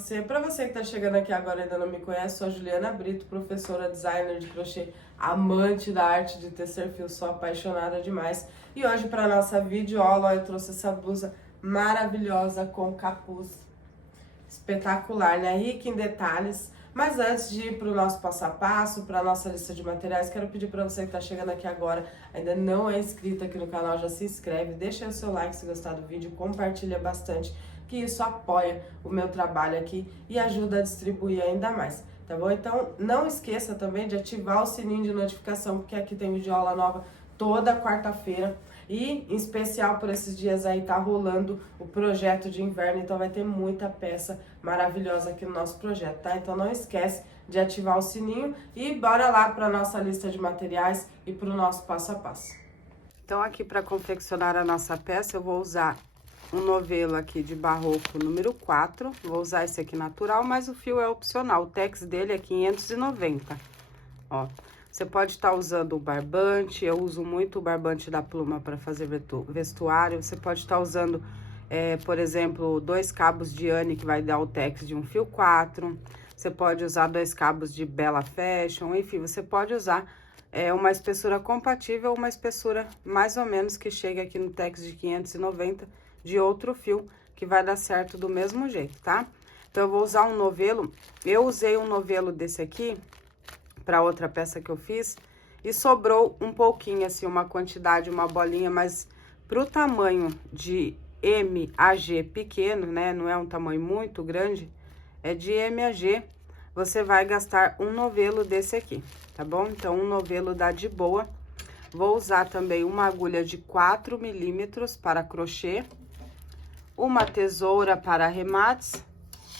você. Para você que tá chegando aqui agora e ainda não me conhece, sou a Juliana Brito, professora, designer de crochê, amante da arte de tecer fio, sou apaixonada demais. E hoje para nossa videoaula eu trouxe essa blusa maravilhosa com capuz espetacular, né? Rica em detalhes. Mas antes de ir para o nosso passo a passo, para a nossa lista de materiais, quero pedir para você que está chegando aqui agora, ainda não é inscrito aqui no canal, já se inscreve, deixa o seu like se gostar do vídeo, compartilha bastante, que isso apoia o meu trabalho aqui e ajuda a distribuir ainda mais, tá bom? Então, não esqueça também de ativar o sininho de notificação, porque aqui tem videoaula nova toda quarta-feira. E, em especial, por esses dias aí, tá rolando o projeto de inverno, então vai ter muita peça maravilhosa aqui no nosso projeto, tá? Então não esquece de ativar o sininho e bora lá para nossa lista de materiais e para o nosso passo a passo. Então aqui para confeccionar a nossa peça eu vou usar um novelo aqui de barroco número 4, vou usar esse aqui natural, mas o fio é opcional, o tex dele é 590, ó. Você pode estar usando o barbante, eu uso muito o barbante da Pluma para fazer vestuário. Você pode estar usando, por exemplo, 2 cabos de Anne, que vai dar o tex de um fio 4. Você pode usar 2 cabos de Bella Fashion, enfim, você pode usar uma espessura compatível, uma espessura mais ou menos que chegue aqui no tex de 590 de outro fio, que vai dar certo do mesmo jeito, tá? Então, eu vou usar um novelo, eu usei um novelo desse aqui para outra peça que eu fiz, e sobrou um pouquinho, assim, uma quantidade, uma bolinha, mas pro tamanho de M a G pequeno, né, não é um tamanho muito grande, é de M a G, você vai gastar um novelo desse aqui, tá bom? Então, um novelo dá de boa. Vou usar também uma agulha de 4 milímetros para crochê, uma tesoura para arremates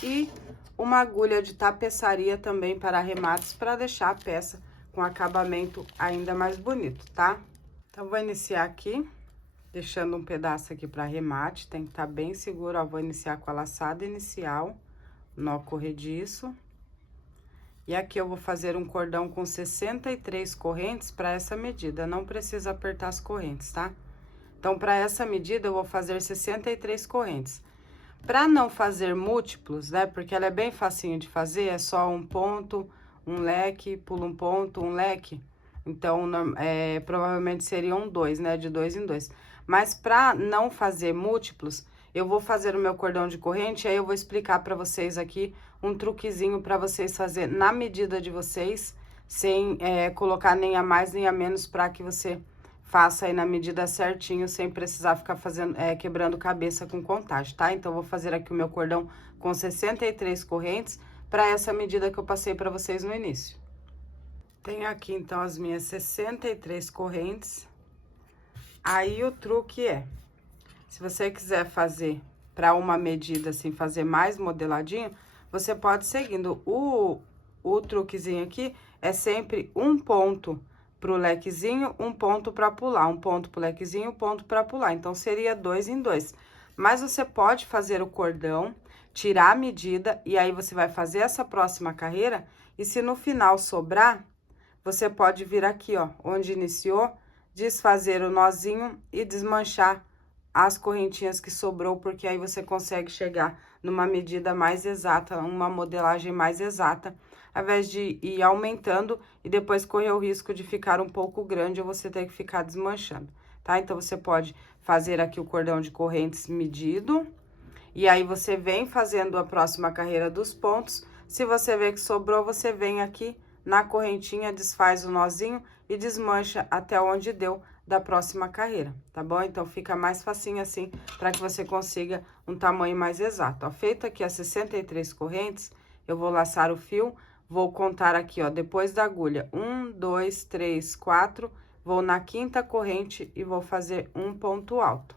e uma agulha de tapeçaria também para arremates, para deixar a peça com acabamento ainda mais bonito, tá? Então, vou iniciar aqui, deixando um pedaço aqui para arremate, tem que estar bem seguro, ó. Vou iniciar com a laçada inicial, nó corrediço. E aqui eu vou fazer um cordão com 63 correntes para essa medida, não precisa apertar as correntes, tá? Então, para essa medida, eu vou fazer 63 correntes. Para não fazer múltiplos, né, porque ela é bem facinho de fazer, é só um ponto, um leque, pula um ponto, um leque. Então, provavelmente seriam 2, né, de 2 em 2. Mas para não fazer múltiplos, eu vou fazer o meu cordão de corrente, aí eu vou explicar para vocês aqui um truquezinho para vocês fazer na medida de vocês, sem colocar nem a mais nem a menos, para que você faça aí na medida certinho, sem precisar ficar fazendo, quebrando cabeça com contagem, tá? Então, vou fazer aqui o meu cordão com 63 correntes, para essa medida que eu passei para vocês no início. Tenho aqui, então, as minhas 63 correntes. Aí, o truque se você quiser fazer para uma medida, assim, fazer mais modeladinho, você pode seguindo. O truquezinho aqui é sempre um ponto pro lequezinho, um ponto para pular, um ponto pro lequezinho, um ponto para pular. Então, seria 2 em 2. Mas você pode fazer o cordão, tirar a medida, e aí você vai fazer essa próxima carreira, e se no final sobrar, você pode vir aqui, ó, onde iniciou, desfazer o nozinho e desmanchar as correntinhas que sobrou, porque aí você consegue chegar numa medida mais exata, uma modelagem mais exata, ao invés de ir aumentando e depois correr o risco de ficar um pouco grande ou você ter que ficar desmanchando, tá? Então, você pode fazer aqui o cordão de correntes medido, e aí você vem fazendo a próxima carreira dos pontos. Se você vê que sobrou, você vem aqui na correntinha, desfaz o nozinho e desmancha até onde deu da próxima carreira, tá bom? Então, fica mais facinho assim, para que você consiga um tamanho mais exato, ó. Feito aqui as 63 correntes, eu vou laçar o fio, vou contar aqui, ó, depois da agulha, 1, 2, 3, 4, vou na 5ª corrente e vou fazer um ponto alto.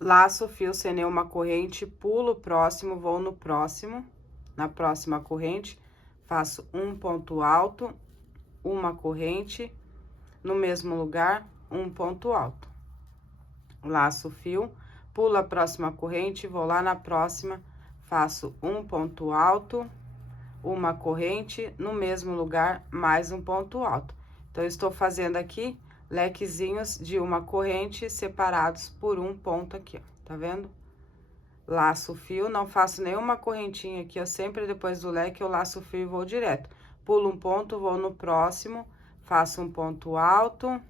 Laço o fio sem nenhuma corrente, pulo o próximo, vou no próximo, na próxima corrente, faço um ponto alto, uma corrente, no mesmo lugar, um ponto alto. Laço o fio, pulo a próxima corrente, vou lá na próxima, faço um ponto alto, uma corrente, no mesmo lugar, mais um ponto alto. Então, eu estou fazendo aqui lequezinhos de uma corrente separados por um ponto aqui, ó, tá vendo? laço o fio, não faço nenhuma correntinha aqui, eu sempre depois do leque eu laço o fio e vou direto. Pulo um ponto, vou no próximo, faço um ponto alto,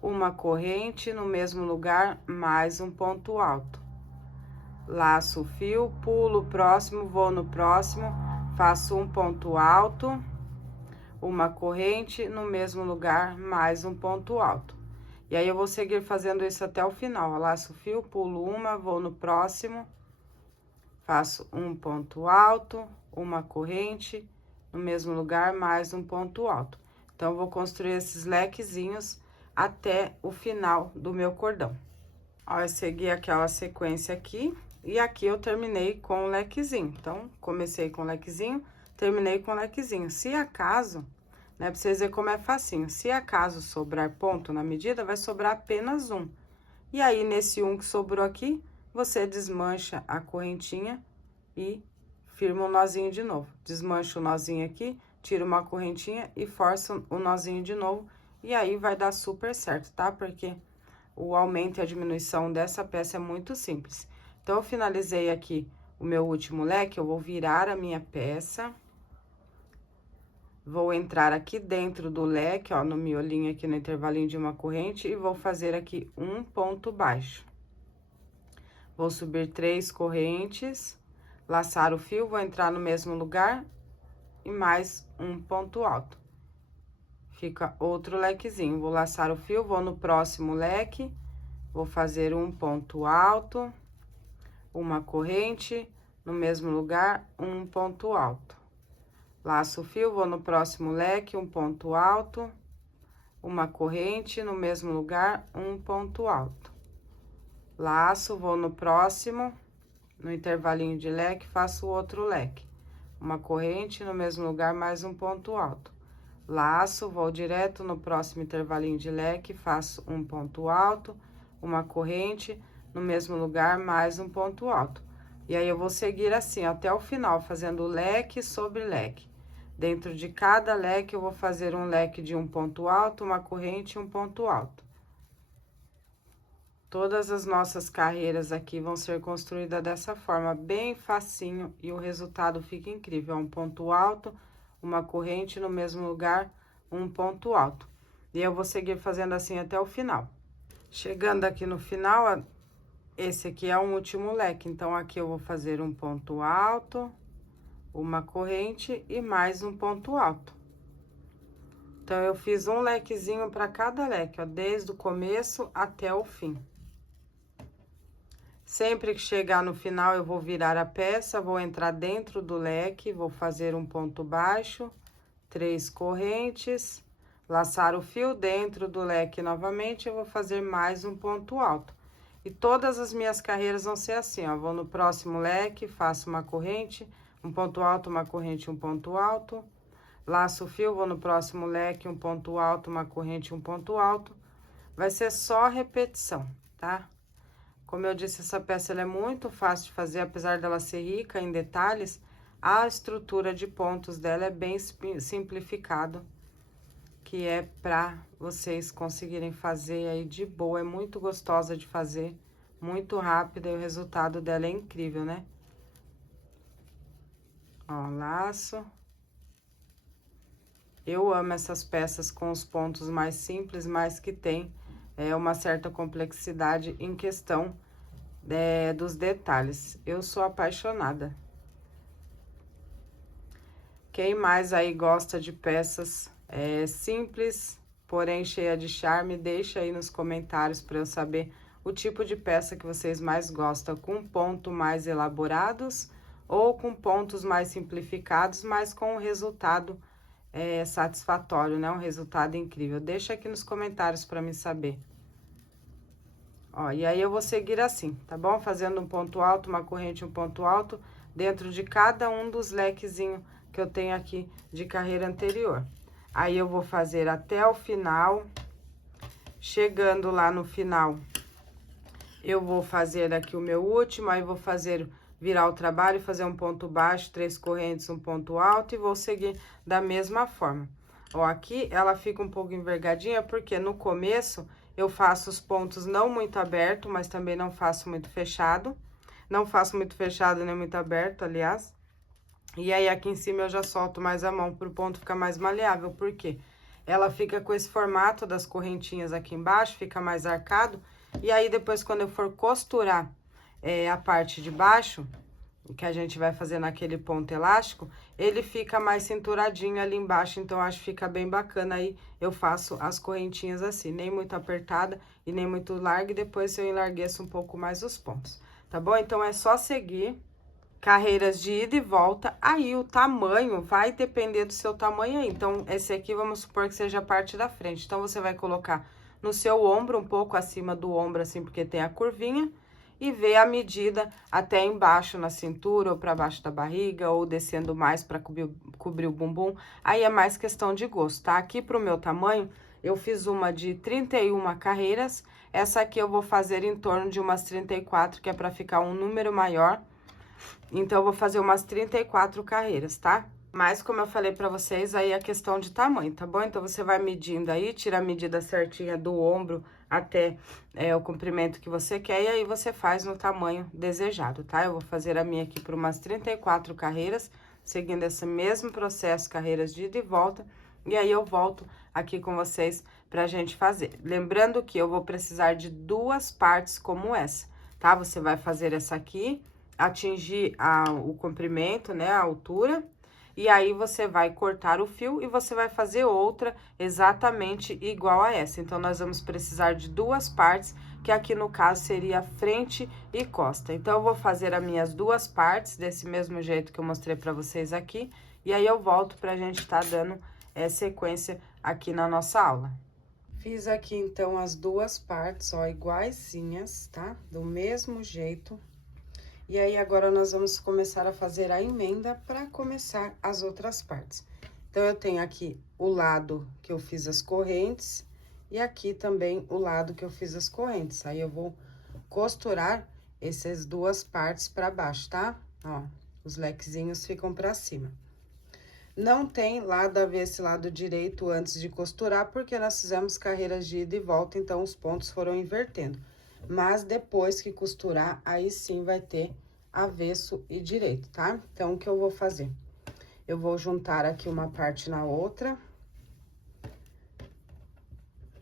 uma corrente no mesmo lugar, mais um ponto alto. Laço o fio, pulo o próximo, vou no próximo, faço um ponto alto, uma corrente no mesmo lugar, mais um ponto alto. E aí, eu vou seguir fazendo isso até o final. Eu laço o fio, pulo uma, vou no próximo, faço um ponto alto, uma corrente no mesmo lugar, mais um ponto alto. Então, eu vou construir esses lequezinhos até o final do meu cordão. Ó, eu segui aquela sequência aqui, e aqui eu terminei com o lequezinho. Então, comecei com o lequezinho, terminei com o lequezinho. Se acaso, né, pra vocês verem como é facinho, se acaso sobrar ponto na medida, vai sobrar apenas um. E aí, nesse um que sobrou aqui, você desmancha a correntinha e firma o nozinho de novo. Desmancha o nozinho aqui, tira uma correntinha e força o nozinho de novo. E aí, vai dar super certo, tá? Porque o aumento e a diminuição dessa peça é muito simples. Então, eu finalizei aqui o meu último leque, eu vou virar a minha peça. Vou entrar aqui dentro do leque, ó, no miolinho aqui no intervalinho de uma corrente, e vou fazer aqui um ponto baixo. Vou subir 3 correntes, laçar o fio, vou entrar no mesmo lugar e mais um ponto alto. Fica outro lequezinho, vou laçar o fio, vou no próximo leque, vou fazer um ponto alto, uma corrente, no mesmo lugar, um ponto alto. Laço o fio, vou no próximo leque, um ponto alto, uma corrente, no mesmo lugar, um ponto alto. Laço, vou no próximo, no intervalinho de leque, faço outro leque. Uma corrente, no mesmo lugar, mais um ponto alto. Laço, vou direto no próximo intervalinho de leque, faço um ponto alto, uma corrente, no mesmo lugar, mais um ponto alto. E aí, eu vou seguir assim, até o final, fazendo leque sobre leque. Dentro de cada leque, eu vou fazer um leque de um ponto alto, uma corrente e um ponto alto. Todas as nossas carreiras aqui vão ser construídas dessa forma, bem facinho, e o resultado fica incrível. É um ponto alto, uma corrente no mesmo lugar, um ponto alto. E eu vou seguir fazendo assim até o final. Chegando aqui no final, esse aqui é o último leque, então, aqui eu vou fazer um ponto alto, uma corrente e mais um ponto alto. Então, eu fiz um lequezinho para cada leque, ó, desde o começo até o fim. Sempre que chegar no final, eu vou virar a peça, vou entrar dentro do leque, vou fazer um ponto baixo, 3 correntes, laçar o fio dentro do leque novamente, eu vou fazer mais um ponto alto. E todas as minhas carreiras vão ser assim, ó, vou no próximo leque, faço uma corrente, um ponto alto, uma corrente, um ponto alto, laço o fio, vou no próximo leque, um ponto alto, uma corrente, um ponto alto. Vai ser só repetição, tá? Como eu disse, essa peça ela é muito fácil de fazer, apesar dela ser rica em detalhes, a estrutura de pontos dela é bem simplificado, que é pra vocês conseguirem fazer aí de boa, é muito gostosa de fazer, muito rápida, e o resultado dela é incrível, né? Ó, laço. Eu amo essas peças com os pontos mais simples, mas que tem uma certa complexidade em questão dos detalhes. Eu sou apaixonada. Quem mais aí gosta de peças simples, porém cheia de charme, deixa aí nos comentários para eu saber o tipo de peça que vocês mais gostam, com pontos mais elaborados ou com pontos mais simplificados, mas com um resultado satisfatório, né? Um resultado incrível. Deixa aqui nos comentários para me saber. Ó, e aí eu vou seguir assim, tá bom? Fazendo um ponto alto, uma corrente, um ponto alto, dentro de cada um dos lequezinhos que eu tenho aqui de carreira anterior. Aí, eu vou fazer até o final. Chegando lá no final, eu vou fazer aqui o meu último, aí vou fazer, virar o trabalho, fazer um ponto baixo, 3 correntes, um ponto alto, e vou seguir da mesma forma. Ó, aqui ela fica um pouco envergadinha, porque no começo eu faço os pontos não muito aberto, mas também não faço muito fechado. Não faço muito fechado nem muito aberto, aliás. E aí, aqui em cima eu já solto mais a mão pro ponto ficar mais maleável. Por quê? Ela fica com esse formato das correntinhas aqui embaixo, fica mais arcado. E aí, depois, quando eu for costurar a parte de baixo, que a gente vai fazer naquele ponto elástico, ele fica mais cinturadinho ali embaixo, então acho que fica bem bacana. Aí eu faço as correntinhas assim, nem muito apertada e nem muito larga, e depois eu enlargueço um pouco mais os pontos, tá bom? Então é só seguir carreiras de ida e volta. Aí o tamanho vai depender do seu tamanho aí. Então esse aqui vamos supor que seja a parte da frente, então você vai colocar no seu ombro, um pouco acima do ombro assim, porque tem a curvinha, e ver a medida até embaixo na cintura, ou para baixo da barriga, ou descendo mais para cobrir o bumbum. Aí é mais questão de gosto, tá? Aqui pro meu tamanho, eu fiz uma de 31 carreiras. Essa aqui eu vou fazer em torno de umas 34, que é para ficar um número maior. Então, eu vou fazer umas 34 carreiras, tá? Mas, como eu falei pra vocês, aí é questão de tamanho, tá bom? Então, você vai medindo aí, tira a medida certinha do ombro até o comprimento que você quer, e aí você faz no tamanho desejado, tá? Eu vou fazer a minha aqui por umas 34 carreiras, seguindo esse mesmo processo, carreiras de ida e volta, e aí eu volto aqui com vocês pra gente fazer. Lembrando que eu vou precisar de 2 partes como essa, tá? Você vai fazer essa aqui, atingir o comprimento, né, a altura, e aí você vai cortar o fio e você vai fazer outra exatamente igual a essa. Então, nós vamos precisar de 2 partes, que aqui no caso seria frente e costa. Então, eu vou fazer as minhas 2 partes desse mesmo jeito que eu mostrei pra vocês aqui, e aí eu volto pra gente tá dando sequência aqui na nossa aula. Fiz aqui, então, as 2 partes, ó, iguaizinhas, tá? Do mesmo jeito. E aí, agora, nós vamos começar a fazer a emenda para começar as outras partes. Então, eu tenho aqui o lado que eu fiz as correntes e aqui também o lado que eu fiz as correntes. Aí, eu vou costurar essas 2 partes para baixo, tá? Ó, os lequezinhos ficam para cima. Não tem lado avesso e lado direito antes de costurar, porque nós fizemos carreiras de ida e volta, então os pontos foram invertendo. Mas depois que costurar, aí sim vai ter avesso e direito, tá? Então, o que eu vou fazer? Eu vou juntar aqui uma parte na outra.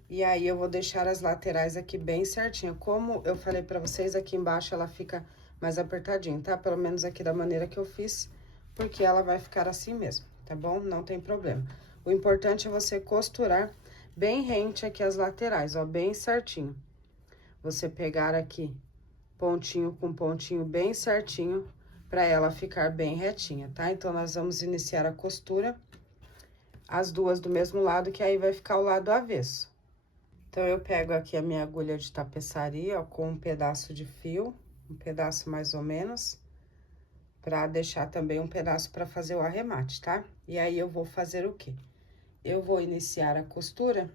E aí, eu vou deixar as laterais aqui bem certinha. Como eu falei pra vocês, aqui embaixo ela fica mais apertadinha, tá? Pelo menos aqui da maneira que eu fiz, porque ela vai ficar assim mesmo, tá bom? Não tem problema. O importante é você costurar bem rente aqui as laterais, ó, bem certinho. Você pegar aqui pontinho com pontinho bem certinho, pra ela ficar bem retinha, tá? Então, nós vamos iniciar a costura, as 2 do mesmo lado, que aí vai ficar o lado avesso. Então, eu pego aqui a minha agulha de tapeçaria, ó, com um pedaço de fio, um pedaço mais ou menos, pra deixar também um pedaço pra fazer o arremate, tá? E aí, eu vou fazer o quê? Eu vou iniciar a costura,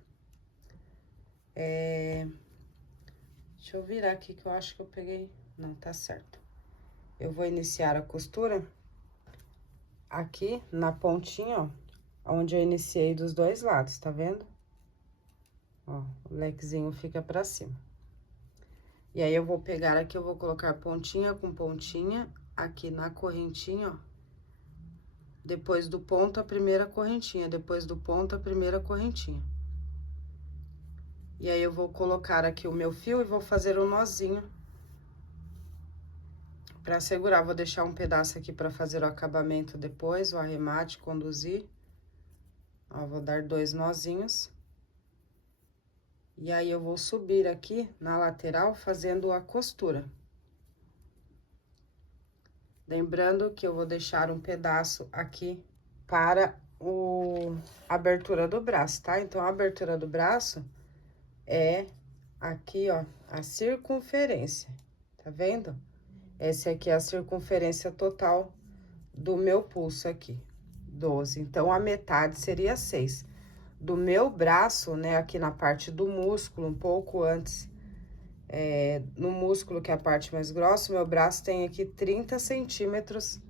deixa eu virar aqui que eu acho que eu peguei... Não, tá certo. Eu vou iniciar a costura aqui na pontinha, ó, onde eu iniciei dos 2 lados, tá vendo? Ó, o lequezinho fica pra cima. E aí, eu vou pegar aqui, eu vou colocar pontinha com pontinha aqui na correntinha, ó. Depois do ponto, a primeira correntinha, depois do ponto, a primeira correntinha. E aí, eu vou colocar aqui o meu fio e vou fazer um nozinho pra segurar. Vou deixar um pedaço aqui pra fazer o acabamento depois, o arremate, conduzir. Ó, vou dar 2 nozinhos. E aí, eu vou subir aqui na lateral fazendo a costura. Lembrando que eu vou deixar um pedaço aqui para a abertura do braço, tá? Então, a abertura do braço é aqui, ó, a circunferência, tá vendo? Essa aqui é a circunferência total do meu pulso aqui, 12. Então, a metade seria 6. Do meu braço, né, aqui na parte do músculo, um pouco antes, no músculo, que é a parte mais grossa, meu braço tem aqui 30 centímetros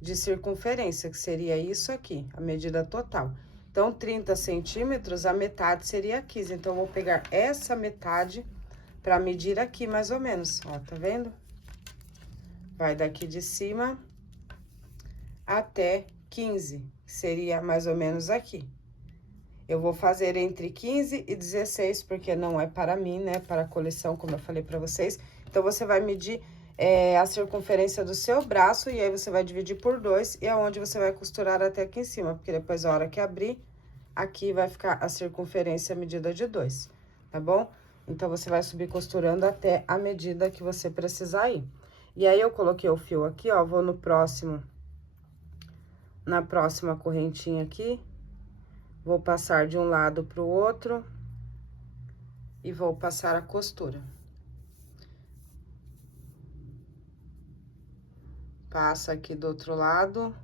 de circunferência, que seria isso aqui, a medida total. Então, 30 centímetros, a metade seria 15. Então, eu vou pegar essa metade pra medir aqui, mais ou menos, ó, tá vendo? vai daqui de cima até 15, que seria mais ou menos aqui. Eu vou fazer entre 15 e 16, porque não é para mim, né? Para a coleção, como eu falei para vocês. Então, você vai medir a circunferência do seu braço e aí você vai dividir por 2 e é onde você vai costurar até aqui em cima, porque depois, a hora que abrir, aqui vai ficar a circunferência medida de 2, tá bom? Então, você vai subir costurando até a medida que você precisar ir. E aí, eu coloquei o fio aqui, ó, vou no próximo, na próxima correntinha aqui, vou passar de um lado pro outro e vou passar a costura. Passa aqui do outro lado,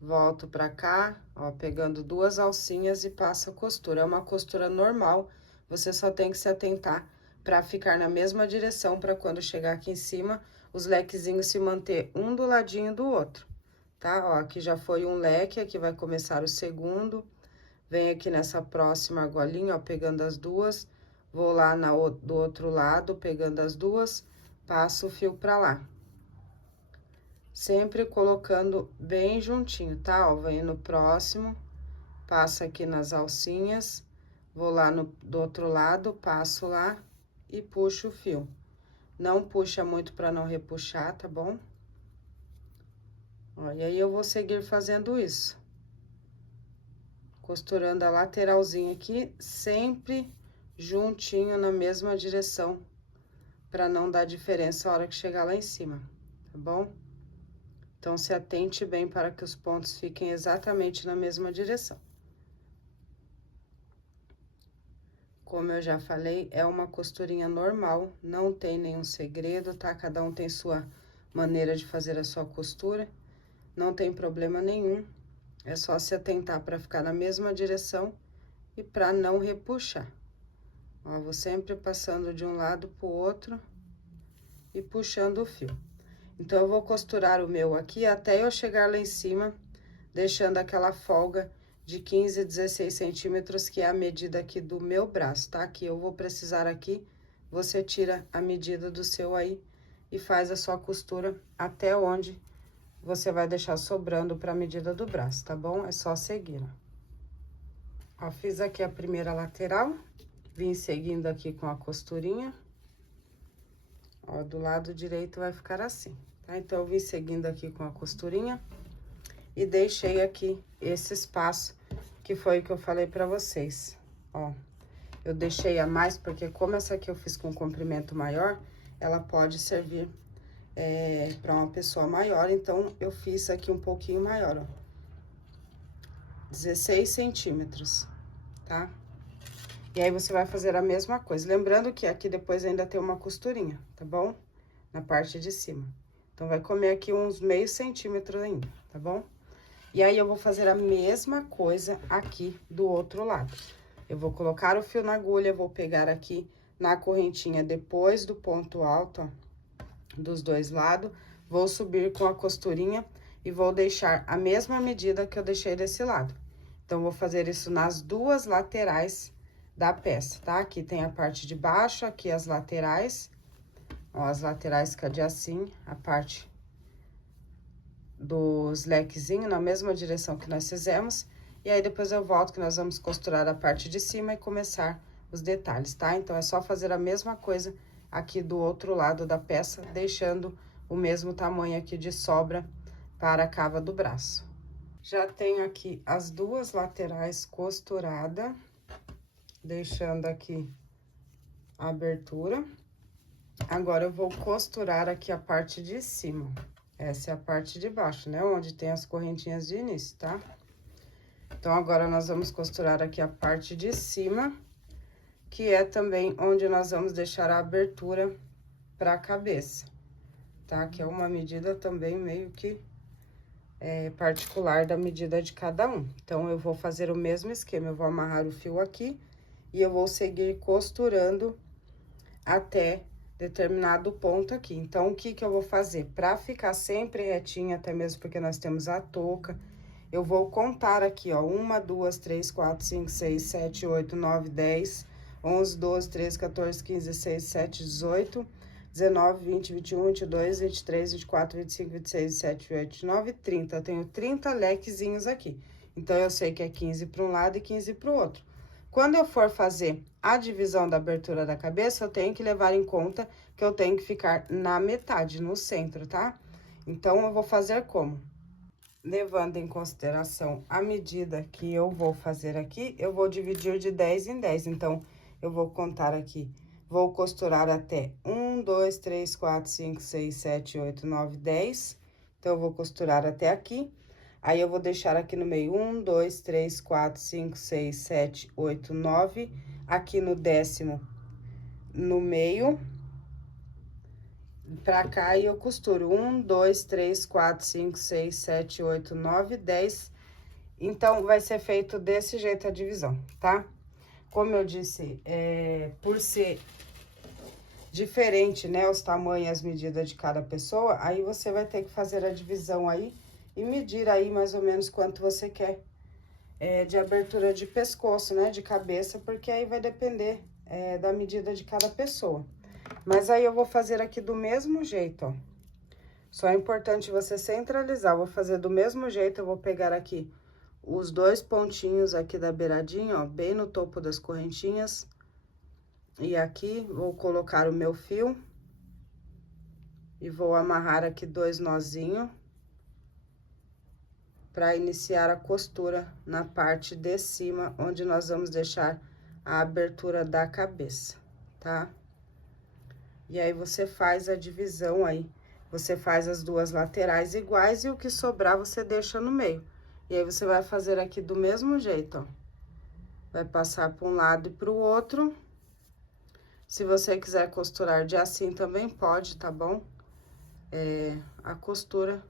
volto pra cá, ó, pegando 2 alcinhas e passa a costura. É uma costura normal, você só tem que se atentar pra ficar na mesma direção, pra quando chegar aqui em cima, os lequezinhos se manter um do ladinho do outro, tá? Ó, aqui já foi um leque, aqui vai começar o segundo. Vem aqui nessa próxima argolinha, ó, pegando as 2, vou lá do outro lado, pegando as 2, passo o fio pra lá. Sempre colocando bem juntinho, tá? Ó, vem no próximo, passa aqui nas alcinhas, vou lá do outro lado, passo lá e puxo o fio. Não puxa muito pra não repuxar, tá bom? Ó, e aí, eu vou seguir fazendo isso. Costurando a lateralzinha aqui, sempre juntinho na mesma direção, pra não dar diferença a hora que chegar lá em cima, tá bom? Então, se atente bem para que os pontos fiquem exatamente na mesma direção. Como eu já falei, é uma costurinha normal, não tem nenhum segredo, tá? Cada um tem sua maneira de fazer a sua costura, não tem problema nenhum. É só se atentar para ficar na mesma direção e para não repuxar. Ó, vou sempre passando de um lado pro outro e puxando o fio. Então, eu vou costurar o meu aqui até eu chegar lá em cima, deixando aquela folga de 15 a 16 centímetros, que é a medida aqui do meu braço, tá? Que eu vou precisar aqui, você tira a medida do seu aí e faz a sua costura até onde você vai deixar sobrando para a medida do braço, tá bom? É só seguir. Ó, fiz aqui a primeira lateral, vim seguindo aqui com a costurinha. Ó, do lado direito vai ficar assim, tá? Então, eu vim seguindo aqui com a costurinha e deixei aqui esse espaço, que foi o que eu falei pra vocês, ó. Eu deixei a mais, porque como essa aqui eu fiz com comprimento maior, ela pode servir pra uma pessoa maior, então, eu fiz aqui um pouquinho maior, ó. 16 centímetros, tá? E aí, você vai fazer a mesma coisa. Lembrando que aqui depois ainda tem uma costurinha, tá bom? Na parte de cima. Então, vai comer aqui uns meio centímetro ainda, tá bom? E aí, eu vou fazer a mesma coisa aqui do outro lado. Eu vou colocar o fio na agulha, vou pegar aqui na correntinha depois do ponto alto, ó, dos dois lados, vou subir com a costurinha e vou deixar a mesma medida que eu deixei desse lado. Então, vou fazer isso nas 2 laterais da peça, tá? Aqui tem a parte de baixo, aqui as laterais, ó, as laterais cadê assim, a parte dos lequezinhos na mesma direção que nós fizemos, e aí depois eu volto que nós vamos costurar a parte de cima e começar os detalhes, tá? Então, é só fazer a mesma coisa aqui do outro lado da peça, deixando o mesmo tamanho aqui de sobra para a cava do braço. Já tenho aqui as 2 laterais costuradas, deixando aqui a abertura. Agora, eu vou costurar aqui a parte de cima. Essa é a parte de baixo, né? Onde tem as correntinhas de início, tá? Então, agora, nós vamos costurar aqui a parte de cima, que é também onde nós vamos deixar a abertura para a cabeça, tá? Que é uma medida também meio que particular da medida de cada um. Então, eu vou fazer o mesmo esquema, eu vou amarrar o fio aqui e eu vou seguir costurando até determinado ponto aqui. Então, o que que eu vou fazer? Para ficar sempre retinho, até mesmo porque nós temos a touca, eu vou contar aqui, ó, 1, 2, 3, 4, 5, 6, 7, 8, 9, 10, 11, 12, 13, 14, 15, 16, 17, 18, 19, 20, 21, 22, 23, 24, 25, 26, 27, 28, 29, 30. Eu tenho 30 lequezinhos aqui. Então, eu sei que é 15 para um lado e 15 para o outro. Quando eu for fazer a divisão da abertura da cabeça, eu tenho que levar em conta que eu tenho que ficar na metade, no centro, tá? Então, eu vou fazer como? Levando em consideração a medida que eu vou fazer aqui, eu vou dividir de 10 em 10. Então, eu vou contar aqui, vou costurar até 1, 2, 3, 4, 5, 6, 7, 8, 9, 10. Então, eu vou costurar até aqui. Aí, eu vou deixar aqui no meio 1, 2, 3, 4, 5, 6, 7, 8, 9. Aqui no 10º, no meio. Pra cá, e eu costuro 1, 2, 3, 4, 5, 6, 7, 8, 9, 10. Então, vai ser feito desse jeito a divisão, tá? Como eu disse, por ser diferente, né, os tamanhos e as medidas de cada pessoa, aí você vai ter que fazer a divisão aí e medir aí mais ou menos quanto você quer de abertura de pescoço, né, de cabeça, porque aí vai depender da medida de cada pessoa. Mas aí eu vou fazer aqui do mesmo jeito, ó. Só é importante você centralizar, eu vou fazer do mesmo jeito, eu vou pegar aqui os 2 pontinhos aqui da beiradinha, ó, bem no topo das correntinhas. E aqui, vou colocar o meu fio. E vou amarrar aqui 2 nozinhos. Pra iniciar a costura na parte de cima, onde nós vamos deixar a abertura da cabeça, tá? E aí, você faz a divisão aí. Você faz as 2 laterais iguais e o que sobrar você deixa no meio. E aí, você vai fazer aqui do mesmo jeito, ó. Vai passar para um lado e para o outro. Se você quiser costurar de assim também pode, tá bom? A costura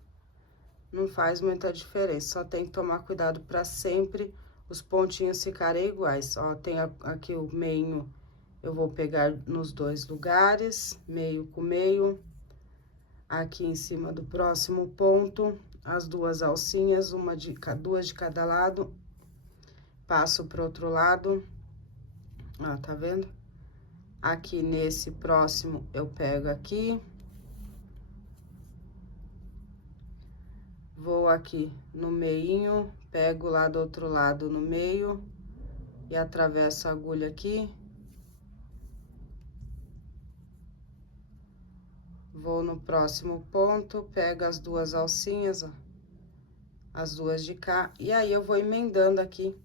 não faz muita diferença, só tem que tomar cuidado para sempre os pontinhos ficarem iguais. Ó, tem aqui o meio. Eu vou pegar nos 2 lugares, meio com meio. Aqui em cima do próximo ponto, as 2 alcinhas, 2 de cada lado. Passo pro outro lado. Ó, tá vendo? Aqui nesse próximo, eu pego aqui. Vou aqui no meinho, pego lá do outro lado no meio. E atravesso a agulha aqui. Vou no próximo ponto, pego as 2 alcinhas, ó, as 2 de cá, e aí eu vou emendando aqui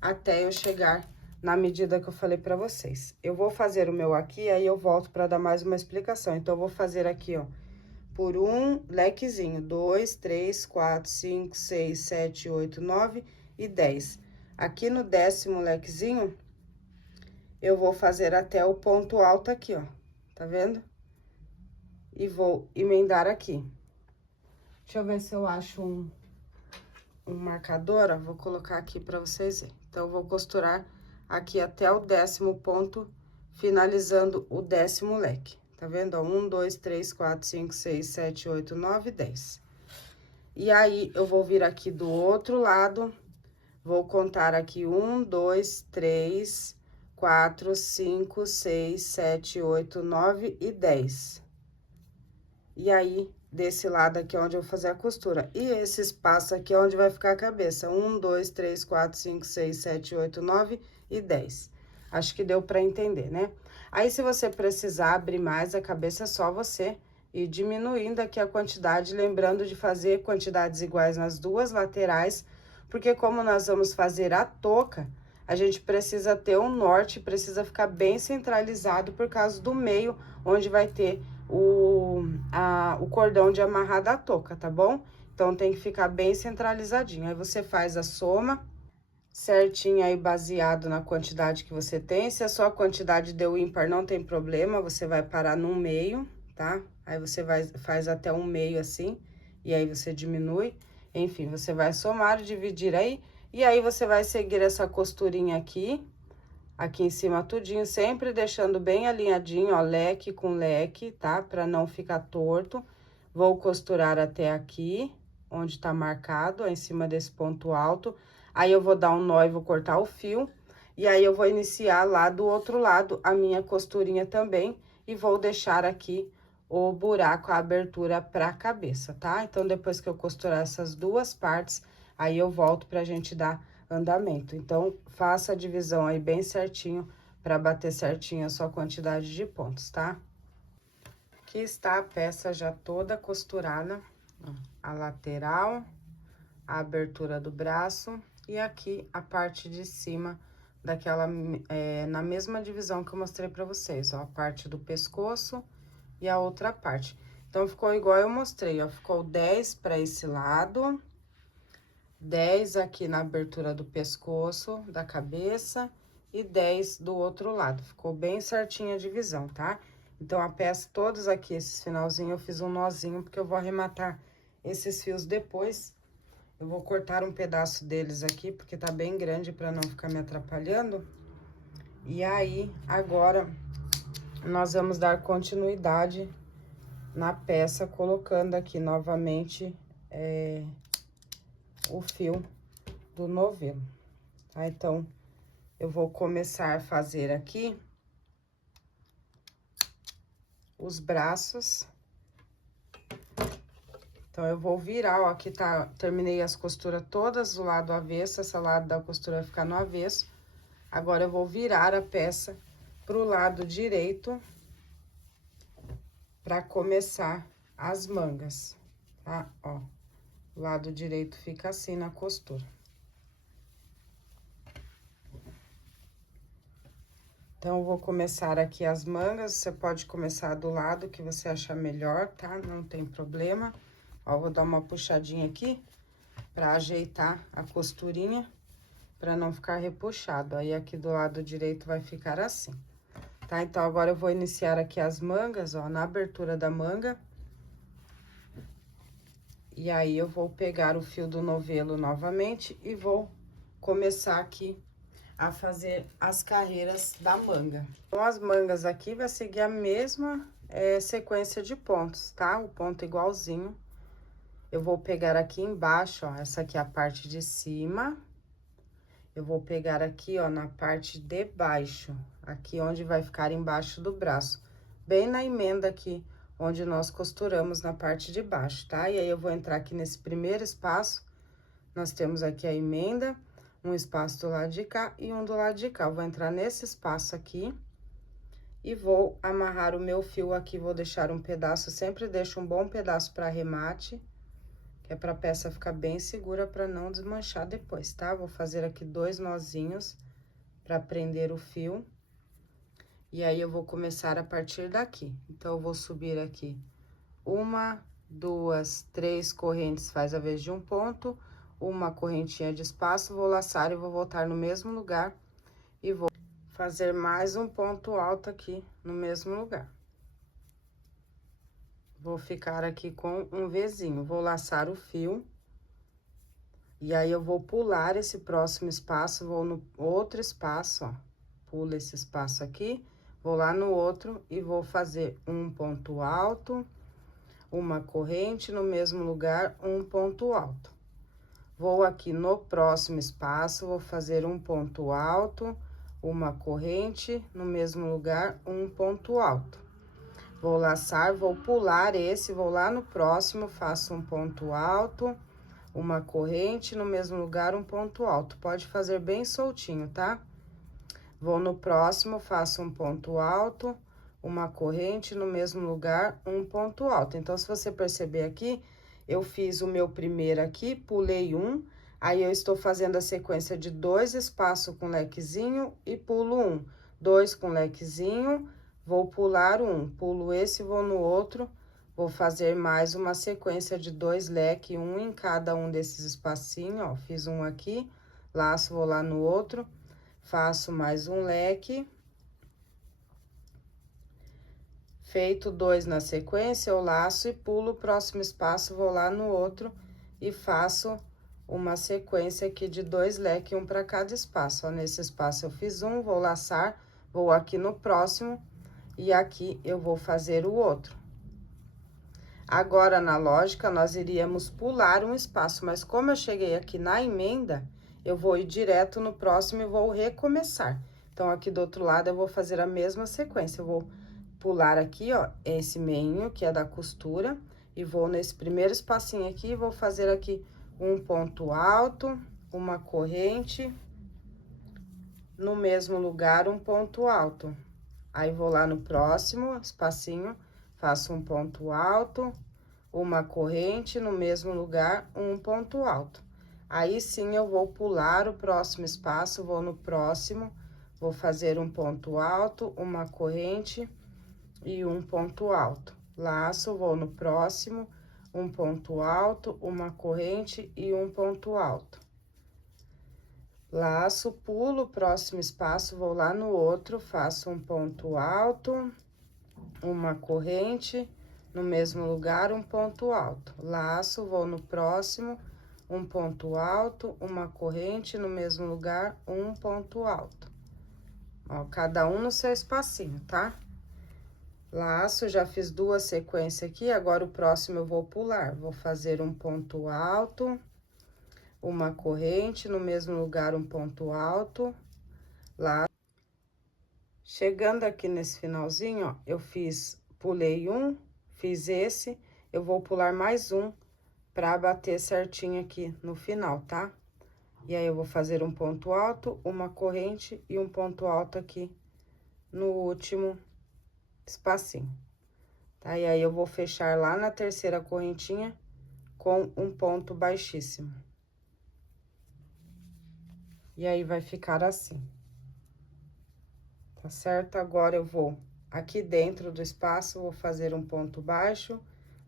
até eu chegar na medida que eu falei pra vocês. Eu vou fazer o meu aqui, aí eu volto pra dar mais uma explicação. Então, eu vou fazer aqui, ó, por um lequezinho, 2, 3, 4, 5, 6, 7, 8, 9 e 10. Aqui no 10º lequezinho, eu vou fazer até o ponto alto aqui, ó, tá vendo? E vou emendar aqui. Deixa eu ver se eu acho um marcador, ó, vou colocar aqui pra vocês verem. Então, eu vou costurar aqui até o 10º ponto, finalizando o 10º leque. Tá vendo, ó? 1, 2, 3, 4, 5, 6, 7, 8, 9, 10. E aí, eu vou vir aqui do outro lado, vou contar aqui 1, 2, 3, 4, 5, 6, 7, 8, 9 e 10. E aí, desse lado aqui, onde eu vou fazer a costura. E esse espaço aqui é onde vai ficar a cabeça. 1, 2, 3, 4, 5, 6, 7, 8, 9 e 10. Acho que deu pra entender, né? Aí, se você precisar abrir mais a cabeça, é só você ir diminuindo aqui a quantidade, lembrando de fazer quantidades iguais nas 2 laterais, porque como nós vamos fazer a touca, a gente precisa ter um norte, precisa ficar bem centralizado por causa do meio, onde vai ter o cordão de amarrar da touca, tá bom? Então, tem que ficar bem centralizadinho. Aí, você faz a soma certinho aí, baseado na quantidade que você tem. Se a sua quantidade deu ímpar, não tem problema, você vai parar no meio, tá? Aí, você faz até um meio assim, e aí você diminui. Enfim, você vai somar e dividir aí, e aí você vai seguir essa costurinha aqui em cima tudinho, sempre deixando bem alinhadinho, ó, leque com leque, tá? Pra não ficar torto. Vou costurar até aqui, onde tá marcado, ó, em cima desse ponto alto. Aí, eu vou dar um nó e vou cortar o fio. E aí, eu vou iniciar lá do outro lado a minha costurinha também. e vou deixar aqui o buraco, a abertura pra cabeça, tá? Então, depois que eu costurar essas duas partes, aí eu volto pra gente dar andamento. Então, faça a divisão aí bem certinho, pra bater certinho a sua quantidade de pontos, tá? Aqui está a peça já toda costurada, ó, a lateral, a abertura do braço e aqui a parte de cima daquela, na mesma divisão que eu mostrei pra vocês, ó, a parte do pescoço e a outra parte. Então, ficou igual eu mostrei, ó, ficou 10 pra esse lado, 10 aqui na abertura do pescoço, da cabeça e 10 do outro lado. Ficou bem certinha a divisão, tá? Então, a peça, todos aqui, esses finalzinhos, eu fiz um nozinho, porque eu vou arrematar esses fios depois. Eu vou cortar um pedaço deles aqui, porque tá bem grande pra não ficar me atrapalhando. E aí, agora, nós vamos dar continuidade na peça, colocando aqui novamente o fio do novelo, tá? Então, eu vou começar a fazer aqui os braços. Então, eu vou virar, ó, aqui tá, terminei as costuras todas do lado avesso, essa lado da costura vai ficar no avesso. Agora, eu vou virar a peça pro lado direito, pra começar as mangas, tá? Ó, o lado direito fica assim na costura. Então, eu vou começar aqui as mangas, você pode começar do lado que você achar melhor, tá? Não tem problema. Ó, vou dar uma puxadinha aqui pra ajeitar a costurinha, pra não ficar repuxado. Aí, aqui do lado direito vai ficar assim, tá? Então, agora eu vou iniciar aqui as mangas, ó, na abertura da manga. E aí, eu vou pegar o fio do novelo novamente e vou começar aqui a fazer as carreiras da manga. Então, as mangas aqui vai seguir a mesma sequência de pontos, tá? O ponto igualzinho. Eu vou pegar aqui embaixo, ó, essa aqui é a parte de cima. Eu vou pegar aqui, ó, na parte de baixo, aqui onde vai ficar embaixo do braço, bem na emenda aqui, onde nós costuramos na parte de baixo, tá? E aí, eu vou entrar aqui nesse primeiro espaço, nós temos aqui a emenda, um espaço do lado de cá e um do lado de cá. Eu vou entrar nesse espaço aqui e vou amarrar o meu fio aqui, vou deixar um pedaço, sempre deixo um bom pedaço para arremate, que é pra peça ficar bem segura para não desmanchar depois, tá? Vou fazer aqui 2 nozinhos para prender o fio. E aí, eu vou começar a partir daqui. Então, eu vou subir aqui 1, 2, 3 correntes, faz a vez de um ponto, uma correntinha de espaço, vou laçar e vou voltar no mesmo lugar e vou fazer mais um ponto alto aqui no mesmo lugar. Vou ficar aqui com um Vzinho, vou laçar o fio. E aí, eu vou pular esse próximo espaço, vou no outro espaço, ó. Pulo esse espaço aqui, vou lá no outro e vou fazer um ponto alto, uma corrente no mesmo lugar, um ponto alto. Vou aqui no próximo espaço, vou fazer um ponto alto, uma corrente no mesmo lugar, um ponto alto. Vou laçar, vou pular esse, vou lá no próximo, faço um ponto alto, uma corrente no mesmo lugar, um ponto alto. Pode fazer bem soltinho, tá? Vou no próximo, faço um ponto alto, uma corrente no mesmo lugar, um ponto alto. Então, se você perceber aqui, eu fiz o meu primeiro aqui, pulei um, aí eu estou fazendo a sequência de 2 espaços com lequezinho e pulo um. 2 com lequezinho, vou pular um, pulo esse, vou no outro, vou fazer mais uma sequência de 2 leques, um em cada um desses espacinhos, ó. Fiz um aqui, laço, vou lá no outro, faço mais um leque. Feito 2 na sequência, eu laço e pulo o próximo espaço, vou lá no outro e faço uma sequência aqui de 2 leques, um para cada espaço. Ó, nesse espaço eu fiz um, vou laçar, vou aqui no próximo e aqui eu vou fazer o outro. Agora, na lógica, nós iríamos pular um espaço, mas como eu cheguei aqui na emenda, eu vou ir direto no próximo e vou recomeçar. Então, aqui do outro lado, eu vou fazer a mesma sequência, eu vou pular aqui, ó, esse meinho, que é da costura, e vou nesse primeiro espacinho aqui, vou fazer aqui um ponto alto, uma corrente, no mesmo lugar, um ponto alto. Aí, vou lá no próximo espacinho, faço um ponto alto, uma corrente, no mesmo lugar, um ponto alto. Aí, sim, eu vou pular o próximo espaço, vou no próximo, vou fazer um ponto alto, uma corrente e um ponto alto. Laço, vou no próximo, um ponto alto, uma corrente e um ponto alto. Laço, pulo o próximo espaço, vou lá no outro, faço um ponto alto, uma corrente, no mesmo lugar, um ponto alto. Laço, vou no próximo, um ponto alto, uma corrente, no mesmo lugar, um ponto alto. Ó, cada um no seu espacinho, tá? Laço, já fiz duas sequências aqui, agora o próximo eu vou pular. Vou fazer um ponto alto, uma corrente, no mesmo lugar, um ponto alto, lá. Chegando aqui nesse finalzinho, ó, eu pulei um, fiz esse, eu vou pular mais um pra bater certinho aqui no final, tá? E aí, eu vou fazer um ponto alto, uma corrente e um ponto alto aqui no último espacinho, tá? E aí, eu vou fechar lá na terceira correntinha com um ponto baixíssimo. E aí, vai ficar assim. Tá certo? Agora, eu vou aqui dentro do espaço, vou fazer um ponto baixo,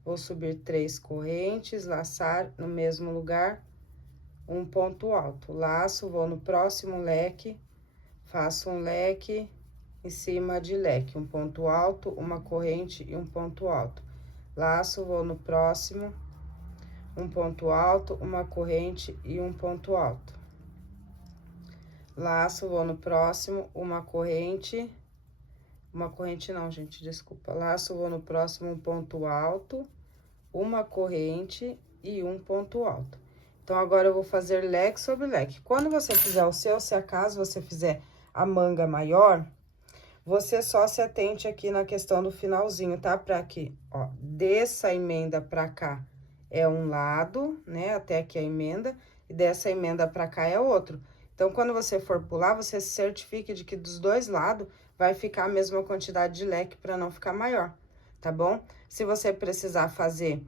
vou subir 3 correntes, laçar no mesmo lugar, um ponto alto. Laço, vou no próximo leque, faço um leque em cima de leque, um ponto alto, uma corrente e um ponto alto. Laço, vou no próximo, um ponto alto, uma corrente e um ponto alto. Laço, vou no próximo, uma corrente não, gente, desculpa. Laço, vou no próximo, um ponto alto, uma corrente e um ponto alto. Então, agora eu vou fazer leque sobre leque. Quando você fizer o seu, se acaso você fizer a manga maior, você só se atente aqui na questão do finalzinho, tá? Pra que, ó, dessa emenda pra cá é um lado, né? Até aqui a emenda, e dessa emenda pra cá é outro. Então, quando você for pular, você se certifique de que dos dois lados vai ficar a mesma quantidade de leque para não ficar maior, tá bom? Se você precisar fazer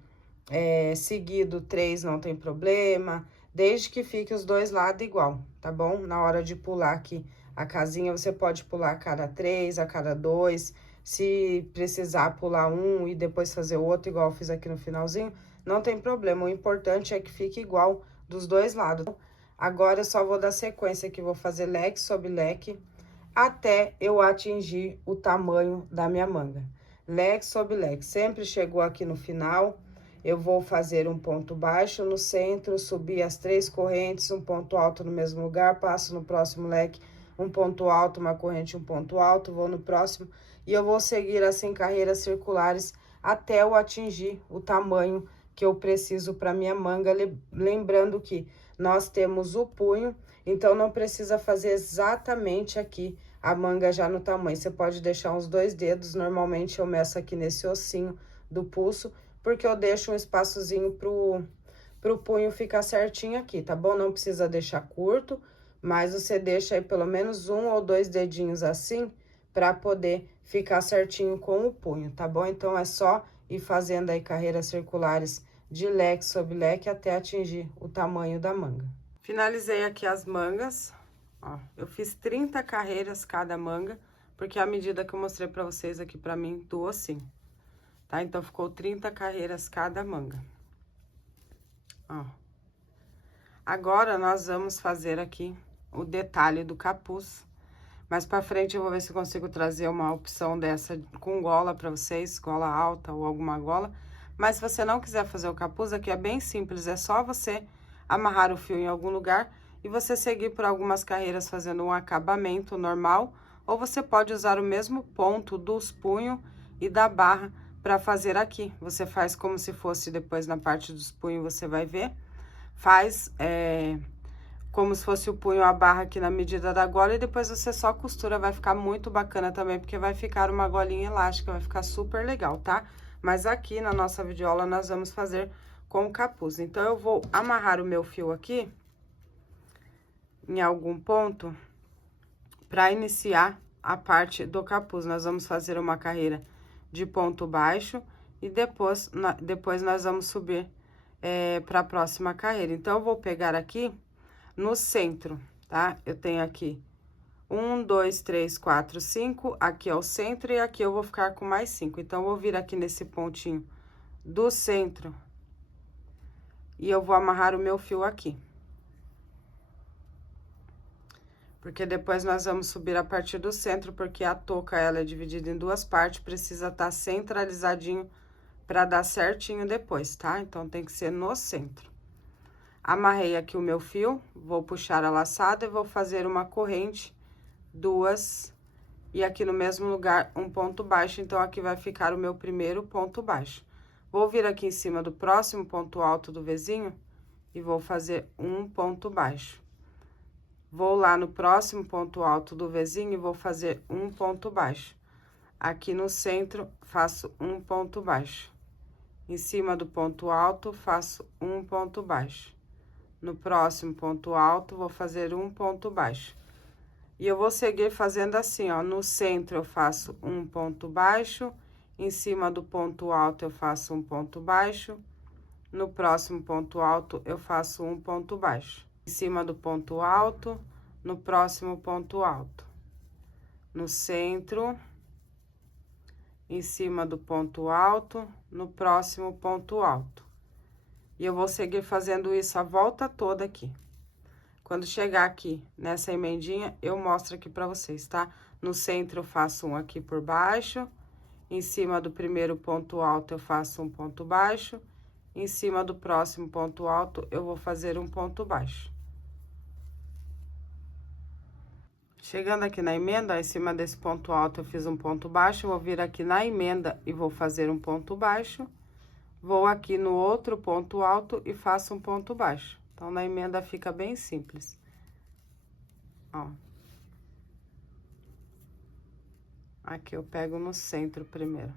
seguido 3, não tem problema, desde que fique os dois lados igual, tá bom? Na hora de pular aqui a casinha, você pode pular a cada 3, a cada 2, se precisar pular um e depois fazer o outro, igual eu fiz aqui no finalzinho, não tem problema, o importante é que fique igual dos dois lados. Agora, eu só vou dar sequência aqui, vou fazer leque sobre leque, até eu atingir o tamanho da minha manga. Leque sobre leque, sempre chegou aqui no final, eu vou fazer um ponto baixo no centro, subir as 3 correntes, um ponto alto no mesmo lugar, passo no próximo leque, um ponto alto, uma corrente, um ponto alto, vou no próximo, e eu vou seguir assim carreiras circulares até eu atingir o tamanho que eu preciso para minha manga, lembrando que nós temos o punho, então não precisa fazer exatamente aqui a manga já no tamanho. Você pode deixar uns 2 dedos, normalmente eu meço aqui nesse ossinho do pulso, porque eu deixo um espaçozinho pro punho ficar certinho aqui, tá bom? Não precisa deixar curto, mas você deixa aí pelo menos 1 ou 2 dedinhos assim, pra poder ficar certinho com o punho, tá bom? Então, é só ir fazendo aí carreiras circulares de leque sobre leque até atingir o tamanho da manga. Finalizei aqui as mangas, ó, eu fiz 30 carreiras cada manga, porque é a medida que eu mostrei pra vocês aqui pra mim do ossinho, tá? Então, ficou 30 carreiras cada manga, ó. Agora, nós vamos fazer aqui o detalhe do capuz. Mais pra frente, eu vou ver se eu consigo trazer uma opção dessa com gola pra vocês, gola alta ou alguma gola. Mas se você não quiser fazer o capuz, aqui é bem simples, é só você amarrar o fio em algum lugar e você seguir por algumas carreiras fazendo um acabamento normal, ou você pode usar o mesmo ponto dos punhos e da barra para fazer aqui. Você faz como se fosse depois na parte dos punhos, você vai ver. Faz como se fosse o punho a barra aqui na medida da gola, e depois você só costura, vai ficar muito bacana também, porque vai ficar uma golinha elástica, vai ficar super legal, tá? Mas aqui na nossa videoaula nós vamos fazer com o capuz. Então, eu vou amarrar o meu fio aqui em algum ponto para iniciar a parte do capuz. Nós vamos fazer uma carreira de ponto baixo e depois nós vamos subir para a próxima carreira. Então, eu vou pegar aqui no centro, tá? Eu tenho aqui 1, 2, 3, 4, 5, aqui é o centro, e aqui eu vou ficar com mais 5. Então, eu vou vir aqui nesse pontinho do centro e eu vou amarrar o meu fio aqui. Porque depois nós vamos subir a partir do centro, porque a touca, ela é dividida em duas partes, precisa estar centralizadinho para dar certinho depois, tá? Então, tem que ser no centro. Amarrei aqui o meu fio, vou puxar a laçada e vou fazer uma corrente, duas, e aqui no mesmo lugar um ponto baixo. Então, aqui vai ficar o meu primeiro ponto baixo. Vou vir aqui em cima do próximo ponto alto do vizinho e vou fazer um ponto baixo. Vou lá no próximo ponto alto do vizinho e vou fazer um ponto baixo. Aqui no centro, faço um ponto baixo. Em cima do ponto alto, faço um ponto baixo. No próximo ponto alto, vou fazer um ponto baixo. E eu vou seguir fazendo assim, ó. No centro, eu faço um ponto baixo. Em cima do ponto alto, eu faço um ponto baixo. No próximo ponto alto, eu faço um ponto baixo. Em cima do ponto alto, no próximo ponto alto. No centro, em cima do ponto alto, no próximo ponto alto. E eu vou seguir fazendo isso a volta toda aqui. Quando chegar aqui nessa emendinha, eu mostro aqui pra vocês, tá? No centro, eu faço um aqui por baixo. Em cima do primeiro ponto alto, eu faço um ponto baixo. Em cima do próximo ponto alto, eu vou fazer um ponto baixo. Chegando aqui na emenda, ó, em cima desse ponto alto, eu fiz um ponto baixo. Eu vou vir aqui na emenda e vou fazer um ponto baixo. Vou aqui no outro ponto alto e faço um ponto baixo. Então, na emenda fica bem simples. Ó. Aqui eu pego no centro primeiro.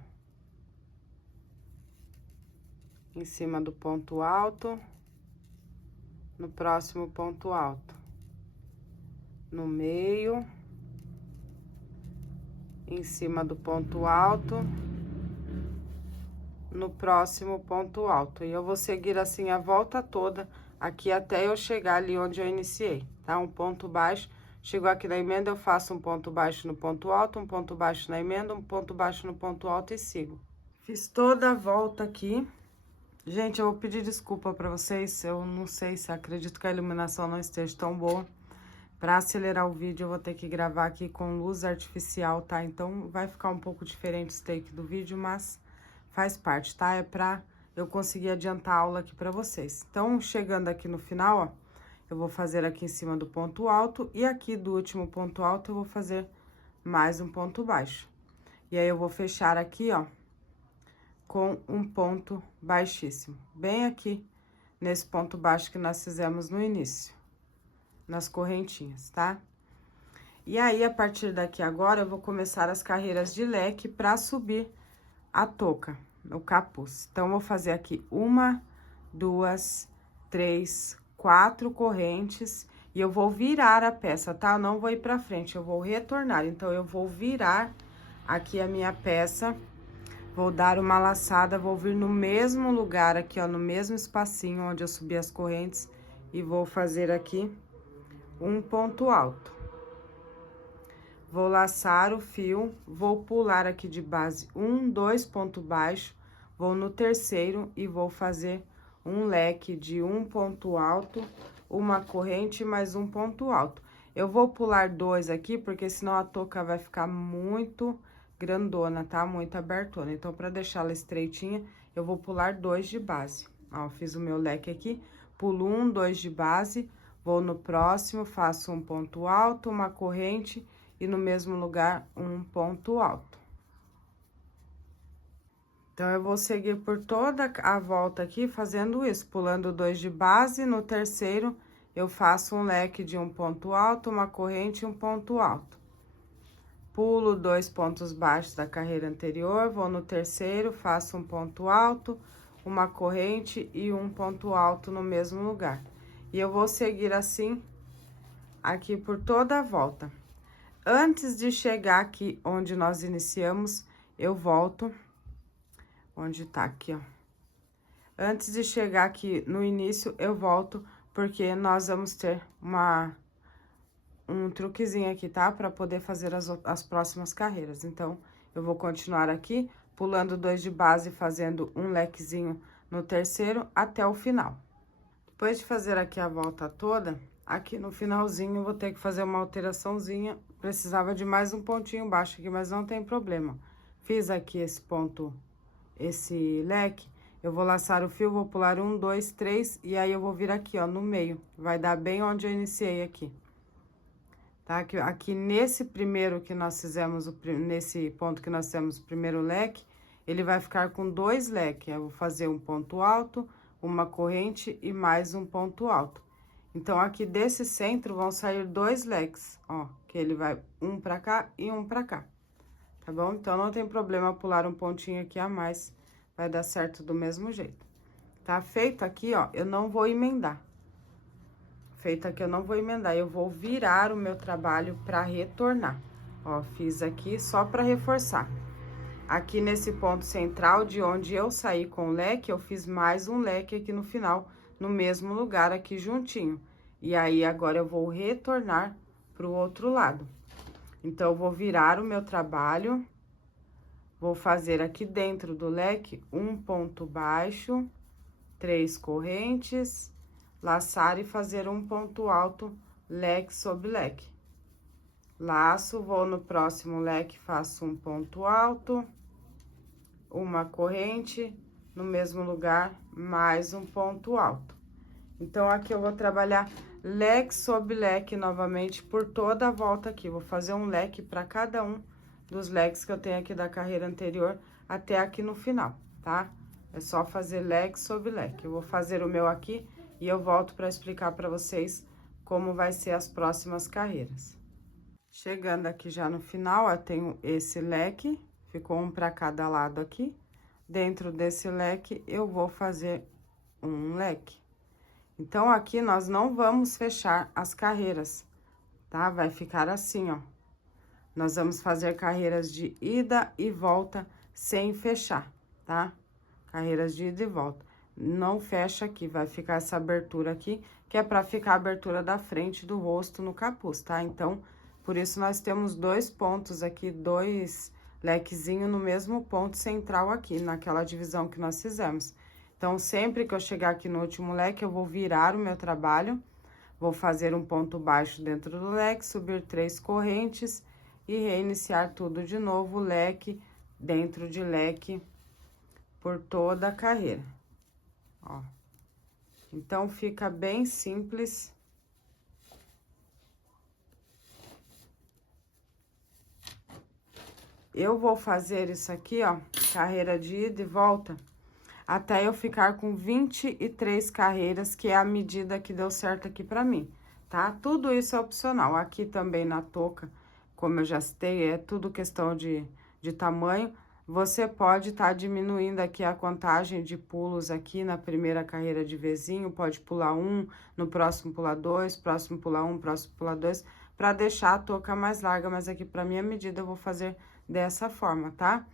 Em cima do ponto alto. No próximo ponto alto. No meio. Em cima do ponto alto. No próximo ponto alto. E eu vou seguir assim a volta toda, aqui até eu chegar ali onde eu iniciei, tá? Um ponto baixo, chegou aqui na emenda, eu faço um ponto baixo no ponto alto, um ponto baixo na emenda, um ponto baixo no ponto alto e sigo. Fiz toda a volta aqui. Gente, eu vou pedir desculpa pra vocês, eu não sei se acredito que a iluminação não esteja tão boa. Pra acelerar o vídeo, eu vou ter que gravar aqui com luz artificial, tá? Então, vai ficar um pouco diferente o take do vídeo, mas faz parte, tá? É pra eu conseguir adiantar a aula aqui pra vocês. Então, chegando aqui no final, ó, eu vou fazer aqui em cima do ponto alto e aqui do último ponto alto eu vou fazer mais um ponto baixo. E aí, eu vou fechar aqui, ó, com um ponto baixíssimo, bem aqui nesse ponto baixo que nós fizemos no início, nas correntinhas, tá? E aí, a partir daqui agora, eu vou começar as carreiras de leque pra subir a touca, o capuz. Então, eu vou fazer aqui 1, 2, 3, 4 correntes e eu vou virar a peça, tá? Eu não vou ir pra frente, eu vou retornar. Então, eu vou virar aqui a minha peça, vou dar uma laçada, vou vir no mesmo lugar aqui, ó, no mesmo espacinho onde eu subi as correntes e vou fazer aqui um ponto alto. Vou laçar o fio, vou pular aqui de base 1, 2 ponto baixo, vou no terceiro e vou fazer um leque de um ponto alto, uma corrente mais um ponto alto. Eu vou pular 2 aqui, porque senão a touca vai ficar muito grandona, tá? Muito abertona. Então, pra deixá-la estreitinha, eu vou pular 2 de base. Ó, fiz o meu leque aqui, pulo 1, 2 de base, vou no próximo, faço um ponto alto, uma corrente e no mesmo lugar um ponto alto. Então, eu vou seguir por toda a volta aqui fazendo isso, pulando 2 de base, no terceiro eu faço um leque de um ponto alto, uma corrente e um ponto alto. Pulo 2 pontos baixos da carreira anterior, vou no terceiro, faço um ponto alto, uma corrente e um ponto alto no mesmo lugar. E eu vou seguir assim, aqui por toda a volta. Antes de chegar aqui onde nós iniciamos, eu volto, onde tá aqui, ó. Antes de chegar aqui no início, eu volto, porque nós vamos ter um truquezinho aqui, tá? Pra poder fazer as próximas carreiras. Então, eu vou continuar aqui, pulando 2 de base, fazendo um lequezinho no terceiro até o final. Depois de fazer aqui a volta toda, aqui no finalzinho eu vou ter que fazer uma alteraçãozinha. Precisava de mais um pontinho baixo aqui, mas não tem problema. Fiz aqui esse ponto, esse leque, eu vou laçar o fio, vou pular 1, 2, 3, e aí eu vou vir aqui, ó, no meio. Vai dar bem onde eu iniciei aqui. Tá? Aqui nesse primeiro que nós fizemos, nesse ponto que nós fizemos o primeiro leque, ele vai ficar com 2 leques. Eu vou fazer um ponto alto, uma corrente e mais um ponto alto. Então, aqui desse centro vão sair 2 leques, ó, que ele vai um pra cá e um pra cá, tá bom? Então, não tem problema pular um pontinho aqui a mais, vai dar certo do mesmo jeito. Tá feito aqui, ó, eu não vou emendar. Feito aqui, eu não vou emendar, eu vou virar o meu trabalho pra retornar. Ó, fiz aqui só pra reforçar. Aqui nesse ponto central, de onde eu saí com o leque, eu fiz mais um leque aqui no final, no mesmo lugar aqui juntinho. E aí, agora eu vou retornar pro outro lado. Então, eu vou virar o meu trabalho, vou fazer aqui dentro do leque um ponto baixo, 3 correntes, laçar e fazer um ponto alto, leque sobre leque. Laço, vou no próximo leque, faço um ponto alto, uma corrente, no mesmo lugar, mais um ponto alto. Então, aqui eu vou trabalhar leque sobre leque novamente por toda a volta aqui. Vou fazer um leque para cada um dos leques que eu tenho aqui da carreira anterior até aqui no final, tá? É só fazer leque sobre leque. Eu vou fazer o meu aqui e eu volto para explicar para vocês como vai ser as próximas carreiras. Chegando aqui já no final, eu tenho esse leque, ficou um para cada lado aqui. Dentro desse leque, eu vou fazer um leque. Então, aqui nós não vamos fechar as carreiras, tá? Vai ficar assim, ó. Nós vamos fazer carreiras de ida e volta sem fechar, tá? Carreiras de ida e volta. Não fecha aqui, vai ficar essa abertura aqui, que é pra ficar a abertura da frente do rosto no capuz, tá? Então, por isso nós temos 2 pontos aqui, 2 lequezinhos no mesmo ponto central aqui, naquela divisão que nós fizemos. Então, sempre que eu chegar aqui no último leque, eu vou virar o meu trabalho, vou fazer um ponto baixo dentro do leque, subir 3 correntes e reiniciar tudo de novo, leque dentro de leque por toda a carreira, ó. Então, fica bem simples. Eu vou fazer isso aqui, ó, carreira de ida e volta, até eu ficar com 23 carreiras, que é a medida que deu certo aqui pra mim, tá? Tudo isso é opcional. Aqui também na touca, como eu já citei, é tudo questão de tamanho. Você pode estar diminuindo aqui a contagem de pulos aqui na primeira carreira de vezinho, pode pular 1, no próximo pular 2, próximo pular 1, próximo pular 2, pra deixar a touca mais larga, mas aqui pra minha medida eu vou fazer dessa forma, tá?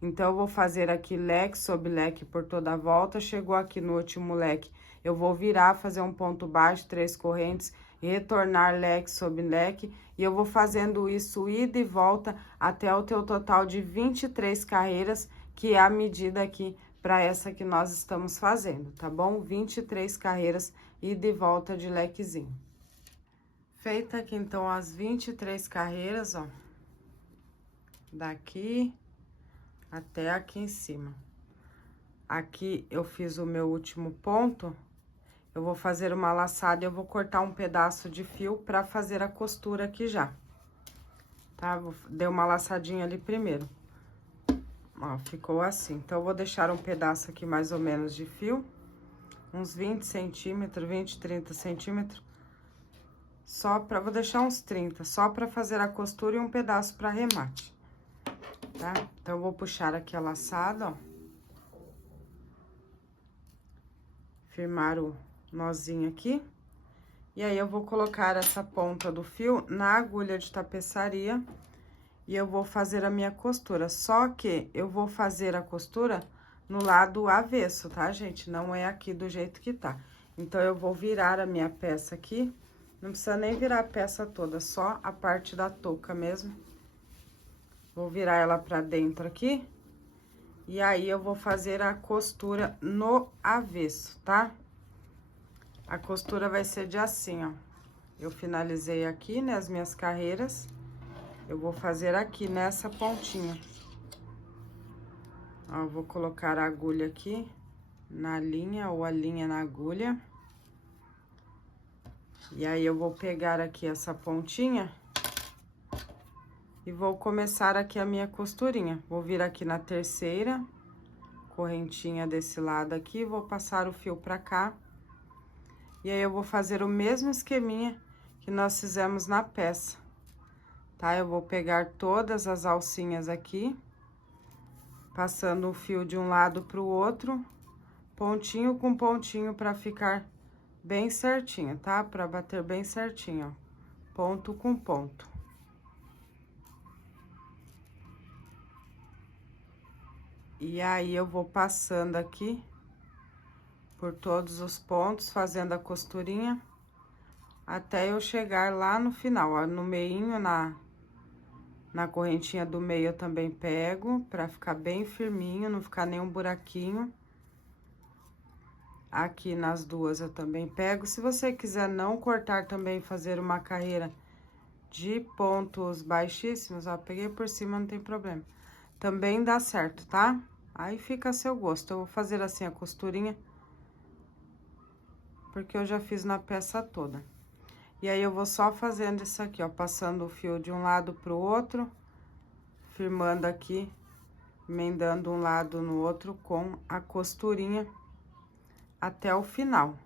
Então, eu vou fazer aqui leque sobre leque por toda a volta. Chegou aqui no último leque, eu vou virar, fazer um ponto baixo, 3 correntes, retornar leque sobre leque. E eu vou fazendo isso ida e volta até o teu total de 23 carreiras, que é a medida aqui para essa que nós estamos fazendo, tá bom? 23 carreiras, ida e volta de lequezinho. Feita aqui, então, as 23 carreiras, ó. Daqui até aqui em cima. Aqui eu fiz o meu último ponto, eu vou fazer uma laçada e eu vou cortar um pedaço de fio pra fazer a costura aqui já, tá? Dei uma laçadinha ali primeiro. Ó, ficou assim. Então, eu vou deixar um pedaço aqui mais ou menos de fio, uns 20 centímetros, 20, 30 centímetros, vou deixar uns 30, só pra fazer a costura e um pedaço pra arremate, tá? Então, eu vou puxar aqui a laçada, ó. Firmar o nozinho aqui. E aí, eu vou colocar essa ponta do fio na agulha de tapeçaria e eu vou fazer a minha costura. Só que eu vou fazer a costura no lado avesso, tá, gente? Não é aqui do jeito que tá. Então, eu vou virar a minha peça aqui. Não precisa nem virar a peça toda, só a parte da touca mesmo. Vou virar ela pra dentro aqui. E aí, eu vou fazer a costura no avesso, tá? A costura vai ser de assim, ó. Eu finalizei aqui, né, as minhas carreiras. Eu vou fazer aqui nessa pontinha. Ó, vou colocar a agulha aqui na linha ou a linha na agulha. E aí, eu vou pegar aqui essa pontinha e vou começar aqui a minha costurinha. Vou vir aqui na terceira correntinha desse lado aqui, vou passar o fio pra cá. E aí, eu vou fazer o mesmo esqueminha que nós fizemos na peça, tá? Eu vou pegar todas as alcinhas aqui, passando o fio de um lado pro outro, pontinho com pontinho pra ficar bem certinho, tá? Pra bater bem certinho, ó. Ponto com ponto. E aí, eu vou passando aqui por todos os pontos, fazendo a costurinha, até eu chegar lá no final, ó, no meinho, na correntinha do meio eu também pego, pra ficar bem firminho, não ficar nenhum buraquinho. Aqui nas duas eu também pego. Se você quiser não cortar também, fazer uma carreira de pontos baixíssimos, ó, peguei por cima, não tem problema. Também dá certo, tá? Aí fica a seu gosto. Eu vou fazer assim a costurinha, porque eu já fiz na peça toda. E aí, eu vou só fazendo isso aqui, ó, passando o fio de um lado pro outro, firmando aqui, emendando um lado no outro com a costurinha até o final.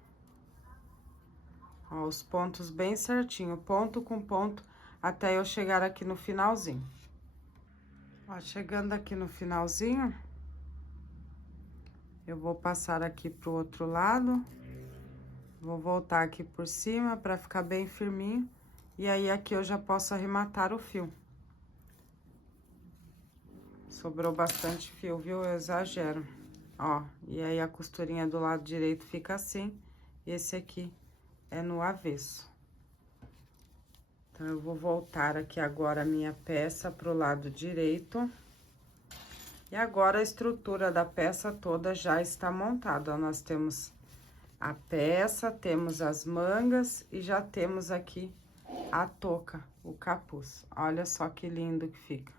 Ó, os pontos bem certinho, ponto com ponto, até eu chegar aqui no finalzinho. Ó, chegando aqui no finalzinho, eu vou passar aqui pro outro lado. Vou voltar aqui por cima pra ficar bem firminho. E aí, aqui eu já posso arrematar o fio. Sobrou bastante fio, viu? Eu exagero. Ó, e aí a costurinha do lado direito fica assim. E esse aqui é no avesso. Então, eu vou voltar aqui agora a minha peça pro lado direito. E agora, a estrutura da peça toda já está montada. Ó, nós temos a peça, temos as mangas e já temos aqui a touca, o capuz. Olha só que lindo que fica.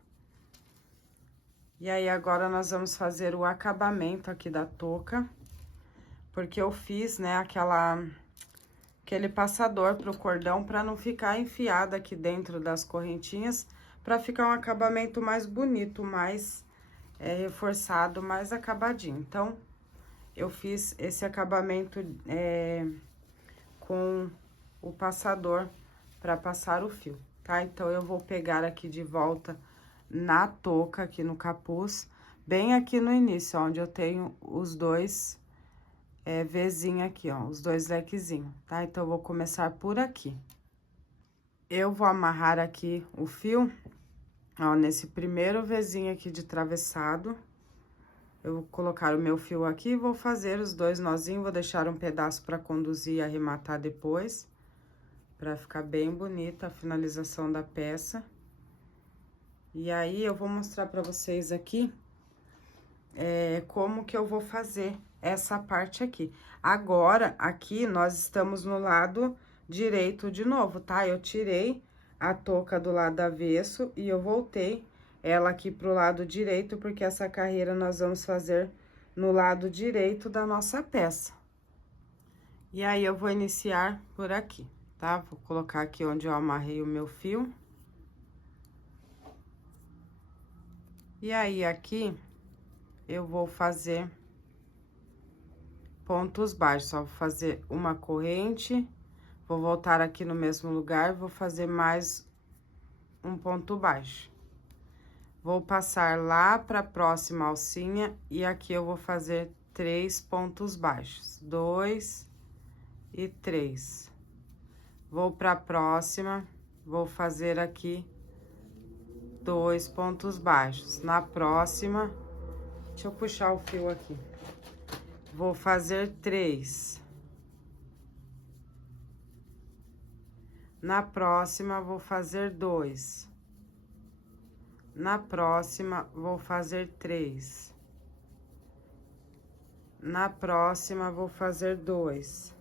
E aí, agora nós vamos fazer o acabamento aqui da touca, porque eu fiz, né, aquele passador pro cordão pra não ficar enfiado aqui dentro das correntinhas, pra ficar um acabamento mais bonito, mais reforçado, mais acabadinho. Então, eu fiz esse acabamento com o passador pra passar o fio, tá? Então, eu vou pegar aqui de volta na touca, aqui no capuz, bem aqui no início, onde eu tenho os dois Vzinho aqui, ó, os dois lequezinhos, tá? Então, eu vou começar por aqui. Eu vou amarrar aqui o fio, ó, nesse primeiro Vzinho aqui de travessado. Eu vou colocar o meu fio aqui, vou fazer os dois nozinhos, vou deixar um pedaço pra conduzir e arrematar depois, pra ficar bem bonita a finalização da peça. E aí, eu vou mostrar pra vocês aqui como que eu vou fazer essa parte aqui. Agora, aqui, nós estamos no lado direito de novo, tá? Eu tirei a touca do lado avesso e eu voltei ela aqui pro lado direito, porque essa carreira nós vamos fazer no lado direito da nossa peça. E aí, eu vou iniciar por aqui, tá? Vou colocar aqui onde eu amarrei o meu fio. E aí, aqui, eu vou fazer pontos baixos, ó, vou fazer uma corrente, Vou voltar aqui no mesmo lugar, vou fazer mais um ponto baixo. Vou passar lá para a próxima alcinha e aqui eu vou fazer 3 pontos baixos, 2 e 3. Vou para a próxima, vou fazer aqui 2 pontos baixos. Na próxima, deixa eu puxar o fio aqui. Vou fazer 3. Na próxima, vou fazer 2. Na próxima, vou fazer 3. Na próxima, vou fazer 2.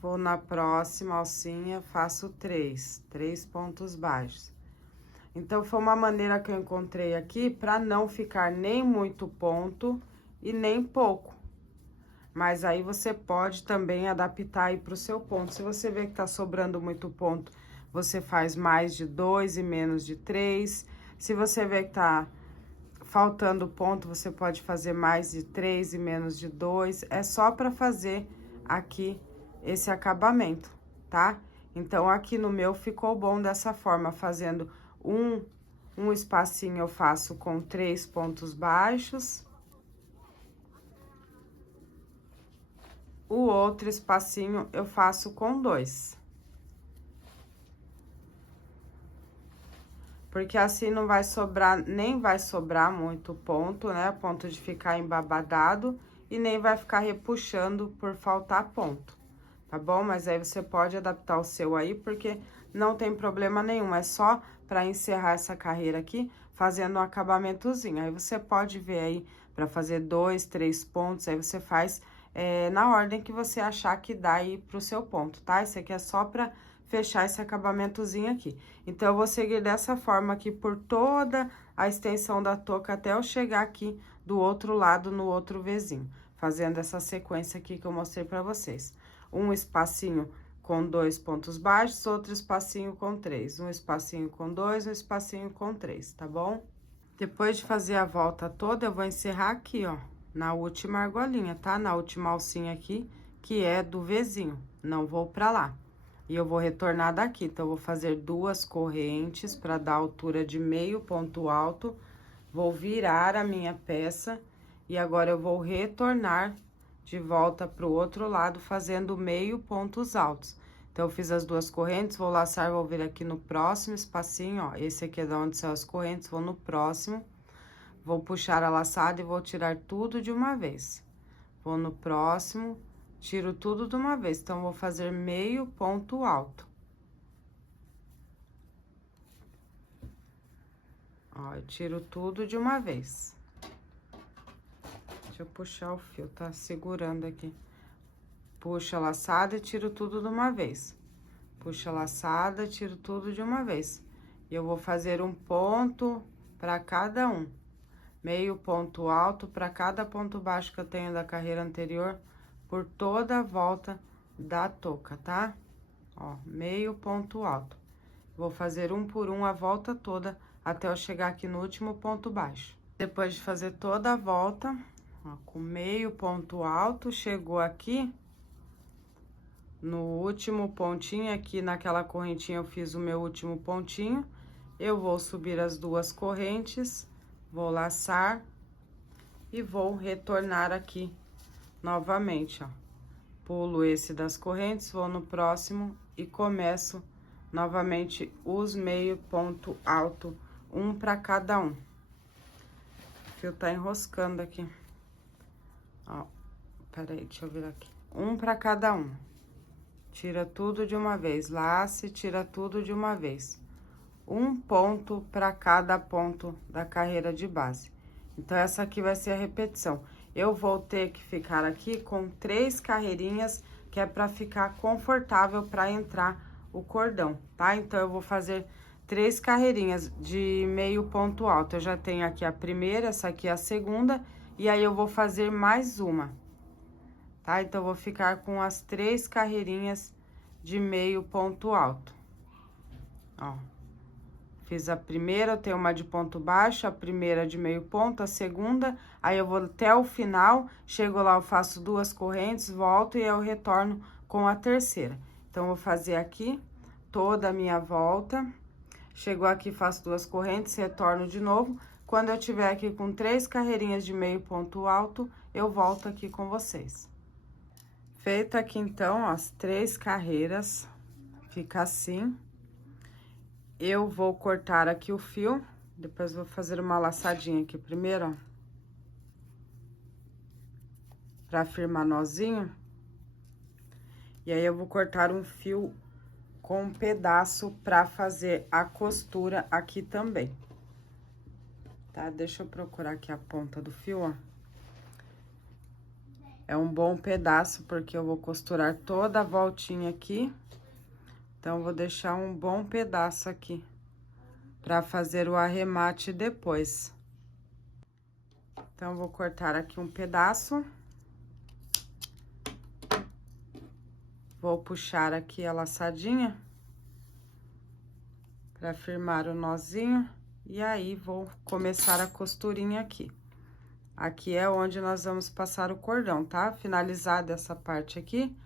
Vou na próxima alcinha, faço 3 pontos baixos. Então, foi uma maneira que eu encontrei aqui para não ficar nem muito ponto e nem pouco. Mas aí você pode também adaptar aí pro seu ponto. Se você vê que tá sobrando muito ponto, você faz mais de 2 e menos de 3. Se você vê que tá faltando ponto, você pode fazer mais de 3 e menos de 2. É só para fazer aqui esse acabamento, tá? Então, aqui no meu ficou bom dessa forma, fazendo um espacinho eu faço com 3 pontos baixos. O outro espacinho eu faço com 2. Porque assim não vai sobrar, nem vai sobrar muito ponto, né? Ponto de ficar embabadado e nem vai ficar repuxando por faltar ponto, tá bom? Mas aí você pode adaptar o seu aí, porque não tem problema nenhum. É só para encerrar essa carreira aqui, fazendo um acabamentozinho. Aí você pode ver aí, para fazer 2, 3 pontos, aí você faz... na ordem que você achar que dá aí pro seu ponto, tá? Esse aqui é só pra fechar esse acabamentozinho aqui. Então, eu vou seguir dessa forma aqui por toda a extensão da touca até eu chegar aqui do outro lado, no outro vizinho. Fazendo essa sequência aqui que eu mostrei pra vocês. Um espacinho com 2 pontos baixos, outro espacinho com 3. Um espacinho com 2, um espacinho com 3, tá bom? Depois de fazer a volta toda, eu vou encerrar aqui, ó. Na última argolinha, tá? Na última alcinha aqui, que é do vizinho. Não vou pra lá. E eu vou retornar daqui. Então, eu vou fazer 2 correntes pra dar altura de meio ponto alto. Vou virar a minha peça. E agora, eu vou retornar de volta pro outro lado, fazendo meio pontos altos. Então, eu fiz as 2 correntes, vou laçar, vou vir aqui no próximo espacinho, ó. Esse aqui é de onde são as correntes, vou no próximo. Vou puxar a laçada e vou tirar tudo de uma vez. Vou no próximo, tiro tudo de uma vez. Então, vou fazer meio ponto alto. Ó, eu tiro tudo de uma vez. Deixa eu puxar o fio, tá segurando aqui. Puxa a laçada e tiro tudo de uma vez. Puxa a laçada, tiro tudo de uma vez. E eu vou fazer um ponto para cada um. Meio ponto alto para cada ponto baixo que eu tenho da carreira anterior, por toda a volta da touca, tá? Ó, meio ponto alto. Vou fazer um por um a volta toda, até eu chegar aqui no último ponto baixo. Depois de fazer toda a volta, ó, com meio ponto alto, chegou aqui, no último pontinho, aqui naquela correntinha eu fiz o meu último pontinho, eu vou subir as 2 correntes... Vou laçar e vou retornar aqui novamente, ó. Pulo esse das correntes, vou no próximo e começo novamente os meio ponto alto, um para cada um. O fio tá enroscando aqui. Ó, peraí, deixa eu virar aqui. Um para cada um. Tira tudo de uma vez, laça e tira tudo de uma vez. Um ponto para cada ponto da carreira de base. Então, essa aqui vai ser a repetição. Eu vou ter que ficar aqui com 3 carreirinhas, que é para ficar confortável para entrar o cordão, tá? Então, eu vou fazer 3 carreirinhas de meio ponto alto. Eu já tenho aqui a primeira, essa aqui é a segunda, e aí eu vou fazer mais uma, tá? Então, eu vou ficar com as 3 carreirinhas de meio ponto alto, ó. Fiz a primeira, eu tenho uma de ponto baixo, a primeira de meio ponto, a segunda, aí eu vou até o final, chego lá, eu faço 2 correntes, volto e eu retorno com a terceira. Então, vou fazer aqui toda a minha volta. Chegou aqui, faço 2 correntes, retorno de novo. Quando eu tiver aqui com 3 carreirinhas de meio ponto alto, eu volto aqui com vocês. Feita aqui, então, ó, as 3 carreiras, fica assim. Eu vou cortar aqui o fio, depois vou fazer uma laçadinha aqui primeiro, ó. Pra firmar nozinho. E aí, eu vou cortar um fio com um pedaço pra fazer a costura aqui também. Tá? Deixa eu procurar aqui a ponta do fio, ó. É um bom pedaço, porque eu vou costurar toda a voltinha aqui. Então, vou deixar um bom pedaço aqui, pra fazer o arremate depois. Então, vou cortar aqui um pedaço. Vou puxar aqui a laçadinha, pra firmar o nozinho. E aí, vou começar a costurinha aqui. Aqui é onde nós vamos passar o cordão, tá? Finalizada essa parte aqui,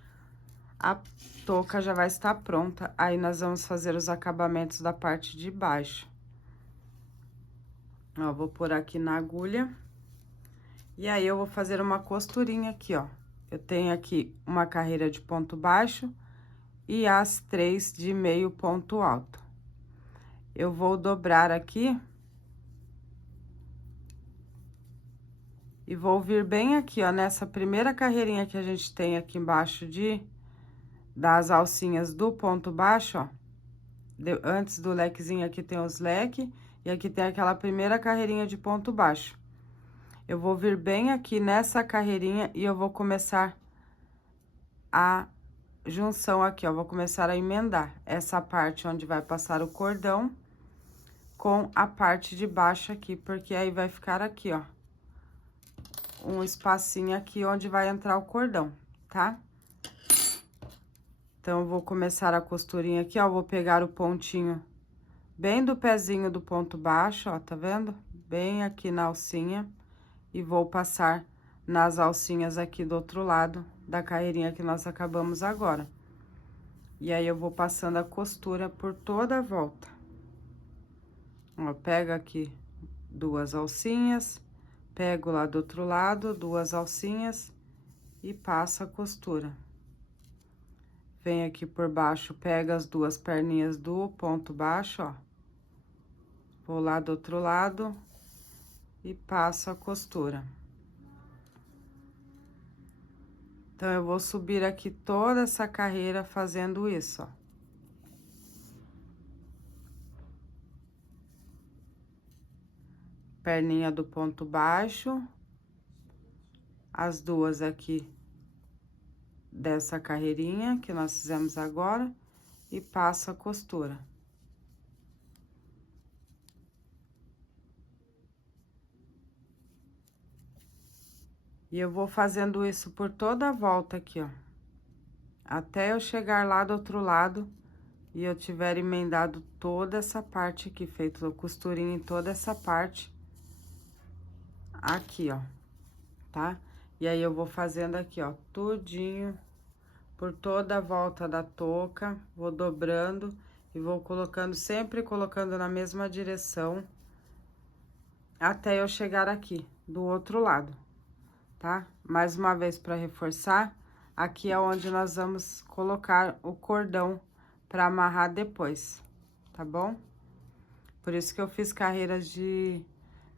a touca já vai estar pronta. Aí, nós vamos fazer os acabamentos da parte de baixo. Ó, vou pôr aqui na agulha. E aí, eu vou fazer uma costurinha aqui, ó. Eu tenho aqui uma carreira de ponto baixo e as 3 de meio ponto alto. Eu vou dobrar aqui. E vou vir bem aqui, ó, nessa primeira carreirinha que a gente tem aqui embaixo das alcinhas do ponto baixo, ó. Antes do lequezinho aqui tem os leques, e aqui tem aquela primeira carreirinha de ponto baixo. Eu vou vir bem aqui nessa carreirinha e eu vou começar a junção aqui, ó. Vou começar a emendar essa parte onde vai passar o cordão com a parte de baixo aqui, porque aí vai ficar aqui, ó, um espacinho aqui onde vai entrar o cordão, tá? Então, eu vou começar a costurinha aqui, ó. Vou pegar o pontinho bem do pezinho do ponto baixo, ó, tá vendo? Bem aqui na alcinha. E vou passar nas alcinhas aqui do outro lado da carreirinha que nós acabamos agora. E aí, eu vou passando a costura por toda a volta. Ó, pega aqui 2 alcinhas. Pego lá do outro lado, 2 alcinhas e passo a costura. Vem aqui por baixo, pega as 2 perninhas do ponto baixo, ó. Vou lá do outro lado e passo a costura. Então, eu vou subir aqui toda essa carreira fazendo isso, ó. Perninha do ponto baixo, as 2 aqui dessa carreirinha que nós fizemos agora e passo a costura. E eu vou fazendo isso por toda a volta aqui, ó, até eu chegar lá do outro lado e eu tiver emendado toda essa parte aqui, feito costurinha em toda essa parte aqui, ó, tá? E aí, eu vou fazendo aqui, ó, tudinho por toda a volta da touca, vou dobrando e vou colocando, sempre colocando na mesma direção, até eu chegar aqui, do outro lado, tá? Mais uma vez, para reforçar, aqui é onde nós vamos colocar o cordão para amarrar depois, tá bom? Por isso que eu fiz carreiras de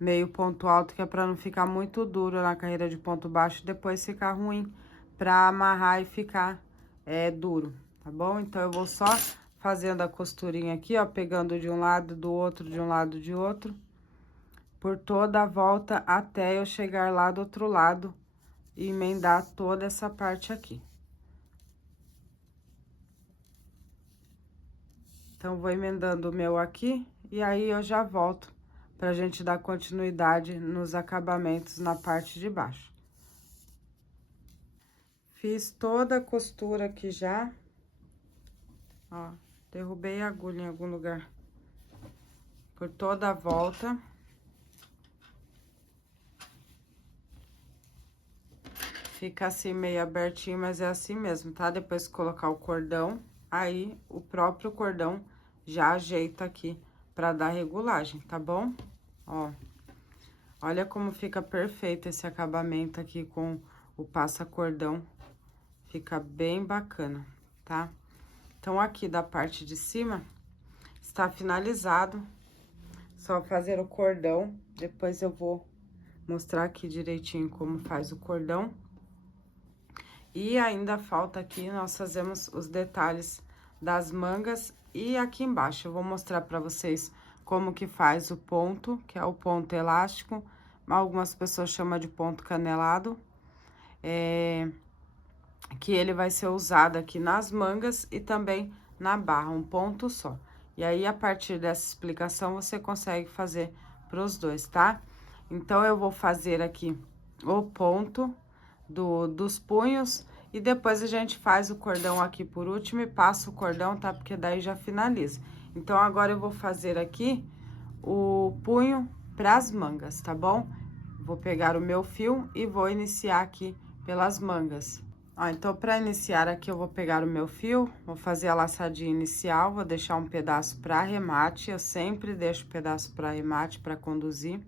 meio ponto alto, que é para não ficar muito duro na carreira de ponto baixo, depois ficar ruim para amarrar e ficar duro, tá bom? Então, eu vou só fazendo a costurinha aqui, ó, pegando de um lado, do outro, de um lado, de outro, por toda a volta até eu chegar lá do outro lado e emendar toda essa parte aqui. Então, vou emendando o meu aqui e aí eu já volto pra gente dar continuidade nos acabamentos na parte de baixo. Fiz toda a costura aqui já. Ó, derrubei a agulha em algum lugar. Por toda a volta. fica assim meio abertinho, mas é assim mesmo, tá? Depois que colocar o cordão, aí o próprio cordão já ajeita aqui pra dar regulagem, tá bom? Ó, olha como fica perfeito esse acabamento aqui com o passa-cordão. Fica bem bacana, tá? Então, aqui da parte de cima, está finalizado. Só fazer o cordão, depois eu vou mostrar aqui direitinho como faz o cordão. E ainda falta aqui, nós fazemos os detalhes das mangas e aqui embaixo. Eu vou mostrar pra vocês como que faz o ponto, que é o ponto elástico. Algumas pessoas chamam de ponto canelado. Que ele vai ser usado aqui nas mangas e também na barra, um ponto só. E aí, a partir dessa explicação, você consegue fazer pros dois, tá? Então, eu vou fazer aqui o ponto dos punhos e depois a gente faz o cordão aqui por último e passa o cordão, tá? Porque daí já finaliza. Então, agora eu vou fazer aqui o punho pras mangas, tá bom? Vou pegar o meu fio e vou iniciar aqui pelas mangas. Ó, então, para iniciar aqui, eu vou pegar o meu fio, vou fazer a laçadinha inicial, vou deixar um pedaço para arremate, eu sempre deixo um pedaço para arremate, para conduzir.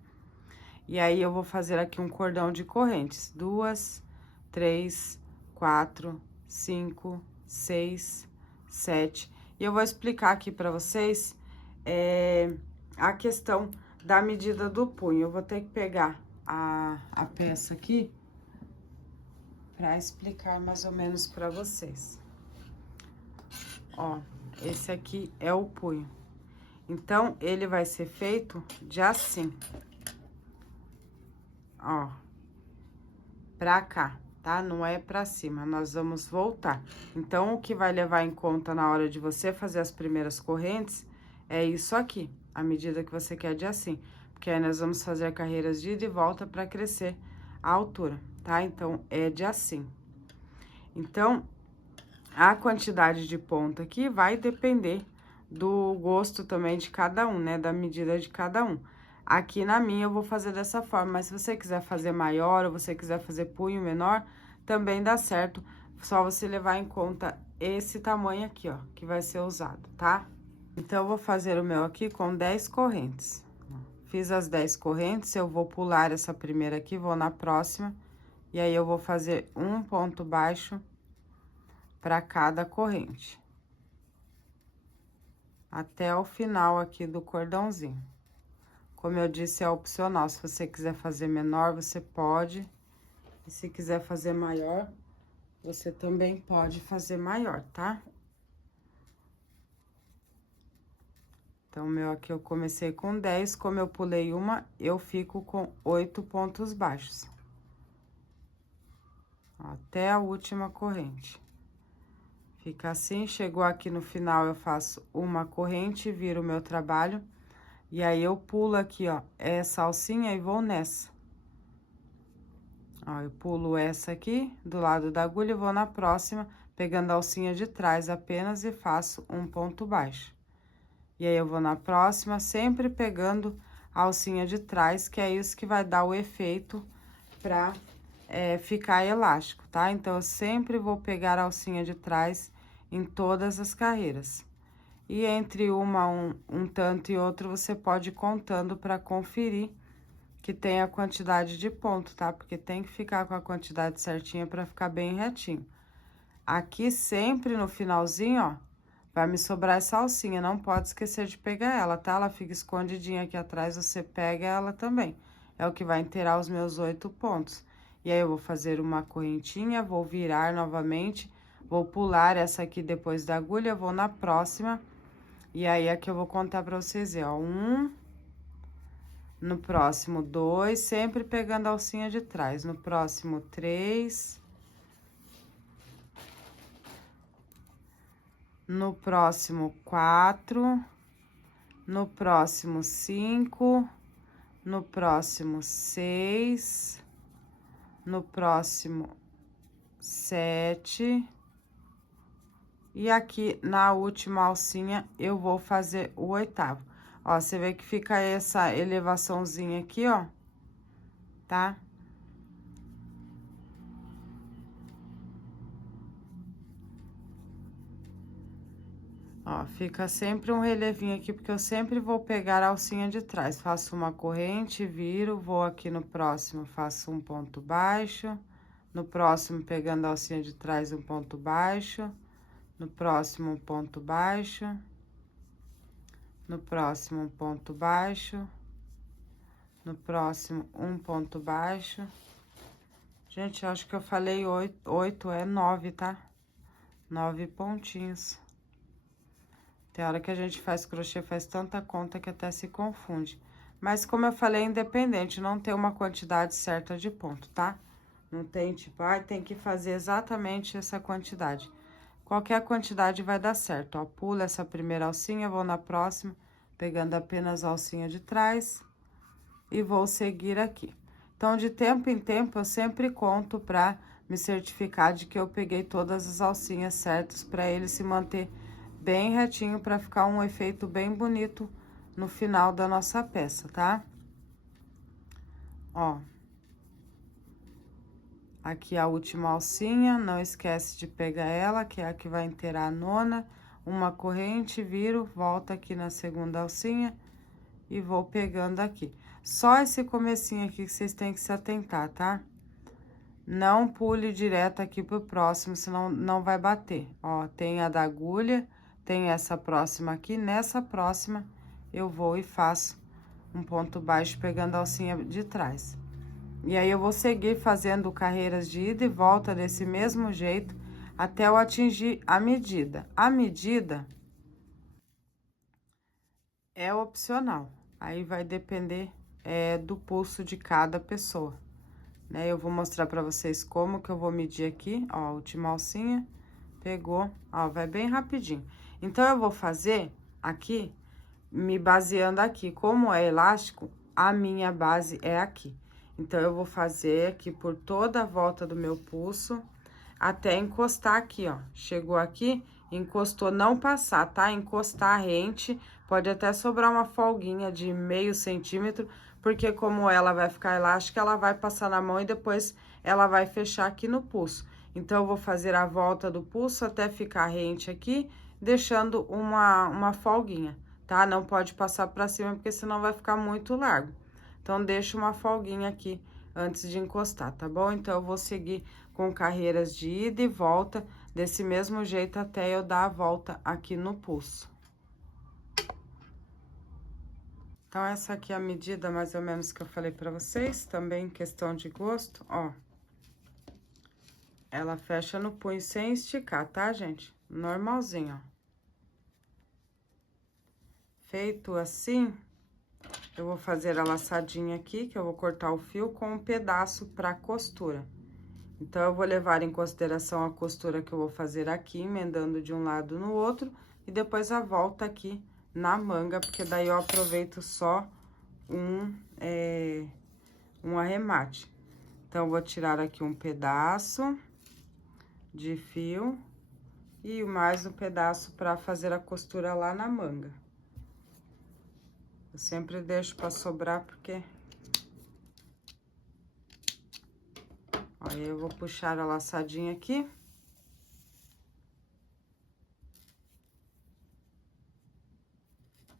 E aí, eu vou fazer aqui um cordão de correntes, 2, 3, 4, 5, 6, 7. E eu vou explicar aqui para vocês a questão da medida do punho. Eu vou ter que pegar a peça aqui para explicar mais ou menos para vocês. Ó, esse aqui é o punho. Então, ele vai ser feito de assim. Ó, pra cá, tá? Não é pra cima, nós vamos voltar. Então, o que vai levar em conta na hora de você fazer as primeiras correntes é isso aqui, a medida que você quer de assim. Porque aí nós vamos fazer carreiras de ida e volta pra crescer a altura, tá? Então, é de assim. Então, a quantidade de ponta aqui vai depender do gosto também de cada um, né? Da medida de cada um. Aqui na minha eu vou fazer dessa forma, mas se você quiser fazer maior ou você quiser fazer punho menor, também dá certo. Só você levar em conta esse tamanho aqui, ó, que vai ser usado, tá? Então, eu vou fazer o meu aqui com 10 correntes. Fiz as 10 correntes, eu vou pular essa primeira aqui, vou na próxima. E aí, eu vou fazer um ponto baixo para cada corrente. Até o final aqui do cordãozinho. Como eu disse, é opcional. Se você quiser fazer menor, você pode. E se quiser fazer maior, você também pode fazer maior, tá? Então, o meu aqui eu comecei com 10. Como eu pulei uma, eu fico com 8 pontos baixos. Até a última corrente. Fica assim, chegou aqui no final, eu faço uma corrente, viro o meu trabalho. E aí, eu pulo aqui, ó, essa alcinha e vou nessa. Ó, eu pulo essa aqui, do lado da agulha, e vou na próxima, pegando a alcinha de trás apenas e faço um ponto baixo. E aí, eu vou na próxima, sempre pegando a alcinha de trás, que é isso que vai dar o efeito pra ficar elástico, tá? Então, eu sempre vou pegar a alcinha de trás em todas as carreiras. E entre um tanto e outro, você pode ir contando para conferir que tem a quantidade de ponto, tá? Porque tem que ficar com a quantidade certinha para ficar bem retinho. Aqui, sempre no finalzinho, ó, vai me sobrar essa alcinha, não pode esquecer de pegar ela, tá? Ela fica escondidinha aqui atrás, você pega ela também. É o que vai inteirar os meus 8 pontos. E aí, eu vou fazer uma correntinha, vou virar novamente, vou pular essa aqui depois da agulha, vou na próxima. E aí, aqui eu vou contar pra vocês, ó, 1, no próximo 2, sempre pegando a alcinha de trás, no próximo 3, no próximo 4, no próximo 5, no próximo 6, no próximo 7... E aqui, na última alcinha, eu vou fazer o 8º. Ó, você vê que fica essa elevaçãozinha aqui, ó, tá? Ó, fica sempre um relevinho aqui, porque eu sempre vou pegar a alcinha de trás. Faço uma corrente, viro, vou aqui no próximo, faço um ponto baixo. No próximo, pegando a alcinha de trás, um ponto baixo. No próximo, um ponto baixo. No próximo, um ponto baixo. No próximo, um ponto baixo. Gente, eu acho que eu falei 8, é 9, tá? 9 pontinhos. Tem hora que a gente faz crochê, faz tanta conta que até se confunde. Mas como eu falei, independente, não tem uma quantidade certa de ponto, tá? Não tem tipo, ai, tem que fazer exatamente essa quantidade. Qualquer quantidade vai dar certo, ó. Pula essa primeira alcinha, vou na próxima, pegando apenas a alcinha de trás e vou seguir aqui. Então, de tempo em tempo, eu sempre conto pra me certificar de que eu peguei todas as alcinhas certas pra ele se manter bem retinho, pra ficar um efeito bem bonito no final da nossa peça, tá? Ó. Aqui a última alcinha, não esquece de pegar ela, que é a que vai inteirar a nona. Uma corrente, viro, volta aqui na segunda alcinha e vou pegando aqui. Só esse comecinho aqui que vocês têm que se atentar, tá? Não pule direto aqui pro próximo, senão não vai bater. Ó, tem a da agulha, tem essa próxima aqui. Nessa próxima, eu vou e faço um ponto baixo pegando a alcinha de trás. E aí, eu vou seguir fazendo carreiras de ida e volta desse mesmo jeito até eu atingir a medida. A medida é opcional, aí vai depender do pulso de cada pessoa, né? Eu vou mostrar pra vocês como que eu vou medir aqui, ó, a última alcinha, pegou, ó, vai bem rapidinho. Então, eu vou fazer aqui, me baseando aqui, como é elástico, a minha base é aqui. Então, eu vou fazer aqui por toda a volta do meu pulso, até encostar aqui, ó. Chegou aqui, encostou, não passar, tá? Encostar a rente, pode até sobrar uma folguinha de meio centímetro, porque como ela vai ficar elástica, ela vai passar na mão e depois ela vai fechar aqui no pulso. Então, eu vou fazer a volta do pulso até ficar rente aqui, deixando uma folguinha, tá? Não pode passar pra cima, porque senão vai ficar muito largo. Então, deixa uma folguinha aqui antes de encostar, tá bom? Então, eu vou seguir com carreiras de ida e volta, desse mesmo jeito até eu dar a volta aqui no pulso. Então, essa aqui é a medida mais ou menos que eu falei pra vocês, também questão de gosto, ó. Ela fecha no punho sem esticar, tá, gente? Normalzinho, ó. Feito assim, eu vou fazer a laçadinha aqui, que eu vou cortar o fio com um pedaço pra costura. Então, eu vou levar em consideração a costura que eu vou fazer aqui, emendando de um lado no outro, e depois a volta aqui na manga, porque daí eu aproveito só um arremate. Então, eu vou tirar aqui um pedaço de fio e mais um pedaço pra fazer a costura lá na manga. Eu sempre deixo pra sobrar, porque... Aí, eu vou puxar a laçadinha aqui.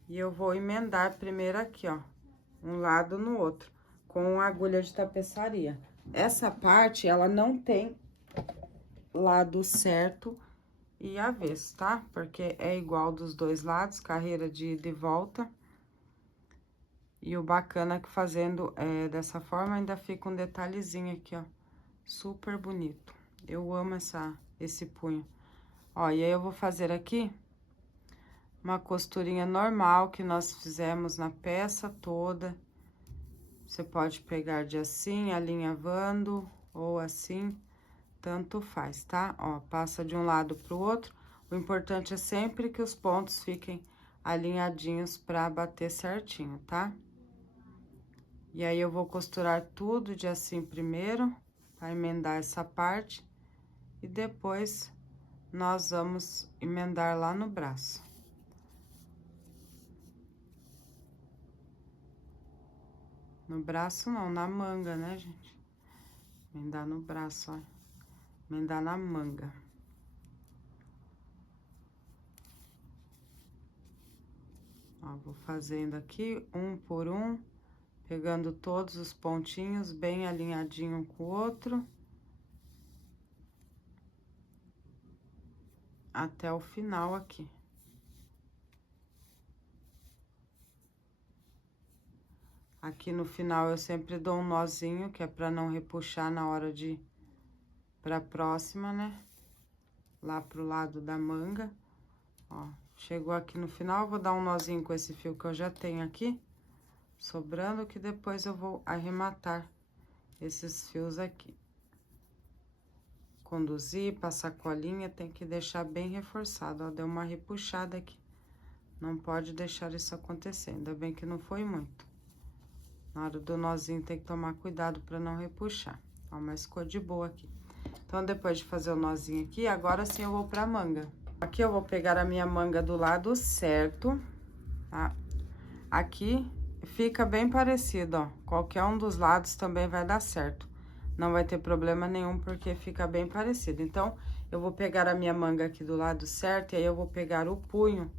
E eu vou emendar primeiro aqui, ó, um lado no outro, com a agulha de tapeçaria. Essa parte, ela não tem lado certo e avesso, tá? Porque é igual dos dois lados, carreira de ida e volta. E o bacana é que fazendo dessa forma, ainda fica um detalhezinho aqui, ó, super bonito. Eu amo esse punho. Ó, e aí, eu vou fazer aqui uma costurinha normal que nós fizemos na peça toda. Você pode pegar de assim, alinhavando, ou assim, tanto faz, tá? Ó, passa de um lado pro outro. O importante é sempre que os pontos fiquem alinhadinhos pra bater certinho, tá? E aí, eu vou costurar tudo de assim primeiro, pra emendar essa parte. E depois, nós vamos emendar lá no braço. No braço não, na manga, né, gente? Emendar no braço, ó. Emendar na manga. Ó, vou fazendo aqui, um por um, pegando todos os pontinhos bem alinhadinho um com o outro. Até o final aqui. Aqui no final eu sempre dou um nozinho, que é pra não repuxar na hora de ir pra próxima, né? Lá pro lado da manga. Ó, chegou aqui no final, eu vou dar um nozinho com esse fio que eu já tenho aqui, sobrando, que depois eu vou arrematar esses fios aqui. Conduzir, passar colinha, tem que deixar bem reforçado, ó, deu uma repuxada aqui. Não pode deixar isso acontecer, ainda bem que não foi muito. Na hora do nozinho tem que tomar cuidado pra não repuxar. Ó, mas ficou de boa aqui. Então, depois de fazer o nozinho aqui, agora sim eu vou pra manga. Aqui eu vou pegar a minha manga do lado certo, tá? Aqui fica bem parecido, ó. Qualquer um dos lados também vai dar certo. Não vai ter problema nenhum, porque fica bem parecido. Então, eu vou pegar a minha manga aqui do lado certo, e aí eu vou pegar o punho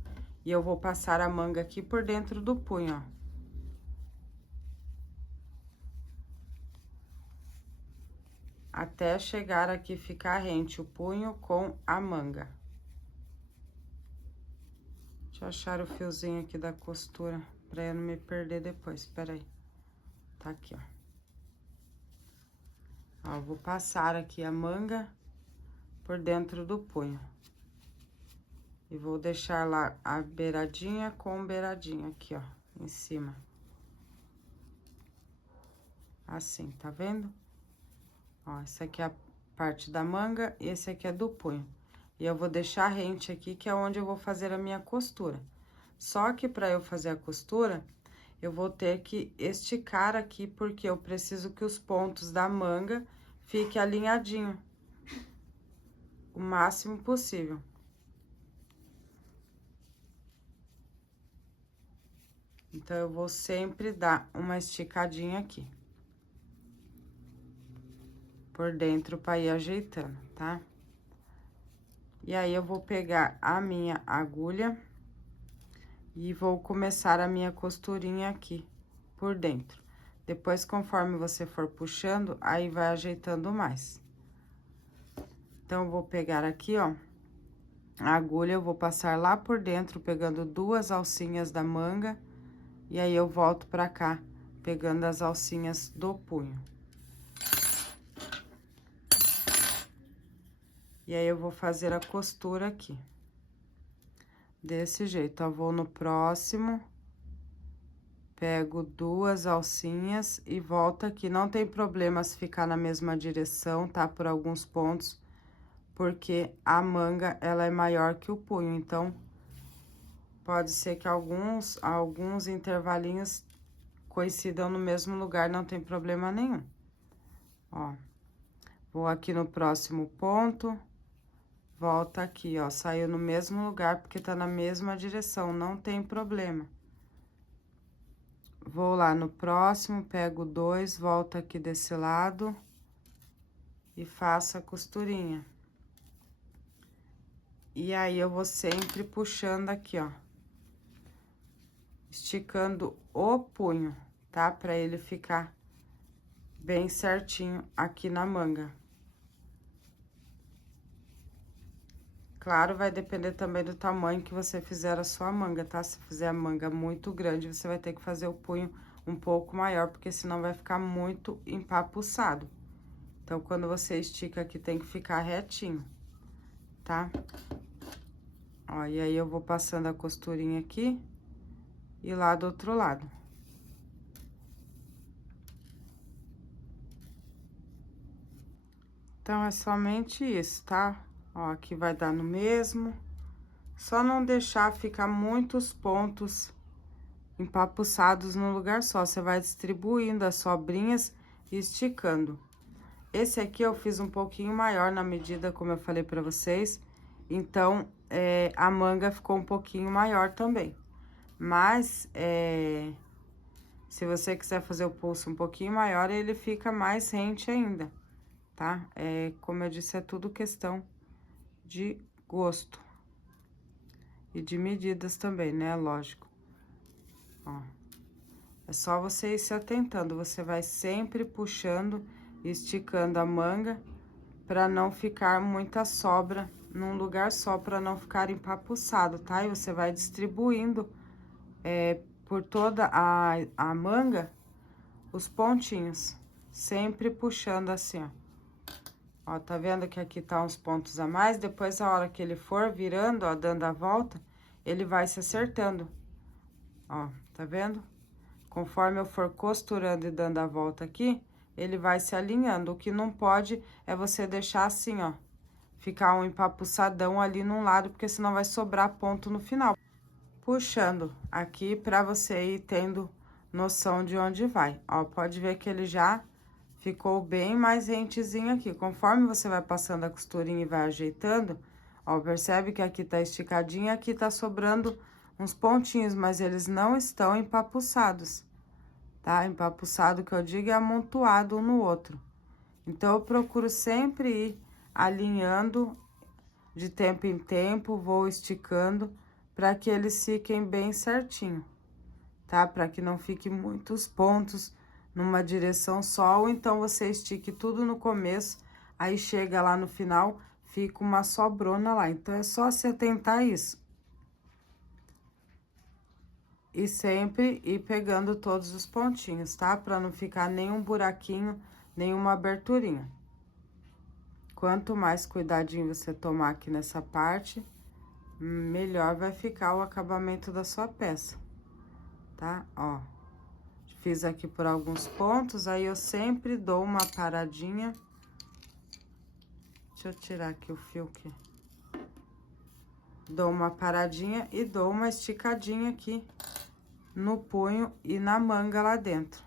e eu vou passar a manga aqui por dentro do punho, ó. Até chegar aqui, ficar rente o punho com a manga. Deixa eu achar o fiozinho aqui da costura, pra eu não me perder depois, espera aí. Tá aqui, ó. Ó, eu vou passar aqui a manga por dentro do punho. E vou deixar lá a beiradinha com beiradinha aqui, ó, em cima. Assim, tá vendo? Ó, essa aqui é a parte da manga e esse aqui é do punho. E eu vou deixar rente aqui, que é onde eu vou fazer a minha costura. Só que pra eu fazer a costura, eu vou ter que esticar aqui, porque eu preciso que os pontos da manga fiquem alinhadinho o máximo possível. Então, eu vou sempre dar uma esticadinha aqui por dentro pra ir ajeitando, tá? E aí, eu vou pegar a minha agulha e vou começar a minha costurinha aqui por dentro. Depois, conforme você for puxando, aí vai ajeitando mais. Então, eu vou pegar aqui, ó, a agulha, eu vou passar lá por dentro, pegando duas alcinhas da manga, e aí eu volto pra cá, pegando as alcinhas do punho. E aí, eu vou fazer a costura aqui. Desse jeito, ó, vou no próximo, pego duas alcinhas e volto aqui. Não tem problema se ficar na mesma direção, tá? Por alguns pontos, porque a manga, ela é maior que o punho, então, pode ser que alguns intervalinhos coincidam no mesmo lugar, não tem problema nenhum. Ó, vou aqui no próximo ponto, volta aqui, ó, saiu no mesmo lugar, porque tá na mesma direção, não tem problema. Vou lá no próximo, pego dois, volto aqui desse lado e faço a costurinha. E aí, eu vou sempre puxando aqui, ó, esticando o punho, tá? Pra ele ficar bem certinho aqui na manga. Claro, vai depender também do tamanho que você fizer a sua manga, tá? Se fizer a manga muito grande, você vai ter que fazer o punho um pouco maior, porque senão vai ficar muito empapuçado. Então, quando você estica aqui, tem que ficar retinho, tá? Ó, e aí, eu vou passando a costurinha aqui e lá do outro lado. Então, é somente isso, tá? Ó, aqui vai dar no mesmo. Só não deixar ficar muitos pontos empapuçados no lugar só. Você vai distribuindo as sobrinhas e esticando. Esse aqui eu fiz um pouquinho maior na medida, como eu falei pra vocês. Então, a manga ficou um pouquinho maior também. Mas, se você quiser fazer o pulso um pouquinho maior, ele fica mais rente ainda, tá? Como eu disse, é tudo questão de gosto. E de medidas também, né? Lógico. ó. É só você ir se atentando, você vai sempre puxando e esticando a manga para não ficar muita sobra num lugar só, para não ficar empapuçado, tá? E você vai distribuindo por toda a manga os pontinhos, sempre puxando assim, ó. Ó, tá vendo que aqui tá uns pontos a mais? Depois, a hora que ele for virando, ó, dando a volta, ele vai se acertando. Ó, tá vendo? Conforme eu for costurando e dando a volta aqui, ele vai se alinhando. O que não pode é você deixar assim, ó, ficar um empapuçadão ali num lado, porque senão vai sobrar ponto no final. Puxando aqui pra você ir tendo noção de onde vai. Ó, pode ver que ele já ficou bem mais rentezinho aqui. Conforme você vai passando a costurinha e vai ajeitando, ó, percebe que aqui tá esticadinho e aqui tá sobrando uns pontinhos, mas eles não estão empapuçados, tá? Empapuçado, que eu digo, é amontoado um no outro. Então, eu procuro sempre ir alinhando de tempo em tempo, vou esticando para que eles fiquem bem certinho, tá? Para que não fique muitos pontos numa direção só, ou então você estique tudo no começo, aí chega lá no final, fica uma sobrona lá. Então, é só se atentar a isso. E sempre ir pegando todos os pontinhos, tá? Pra não ficar nenhum buraquinho, nenhuma aberturinha. Quanto mais cuidadinho você tomar aqui nessa parte, melhor vai ficar o acabamento da sua peça, tá? Ó, fiz aqui por alguns pontos, aí eu sempre dou uma paradinha. Deixa eu tirar aqui o fio aqui. Dou uma paradinha e dou uma esticadinha aqui no punho e na manga lá dentro,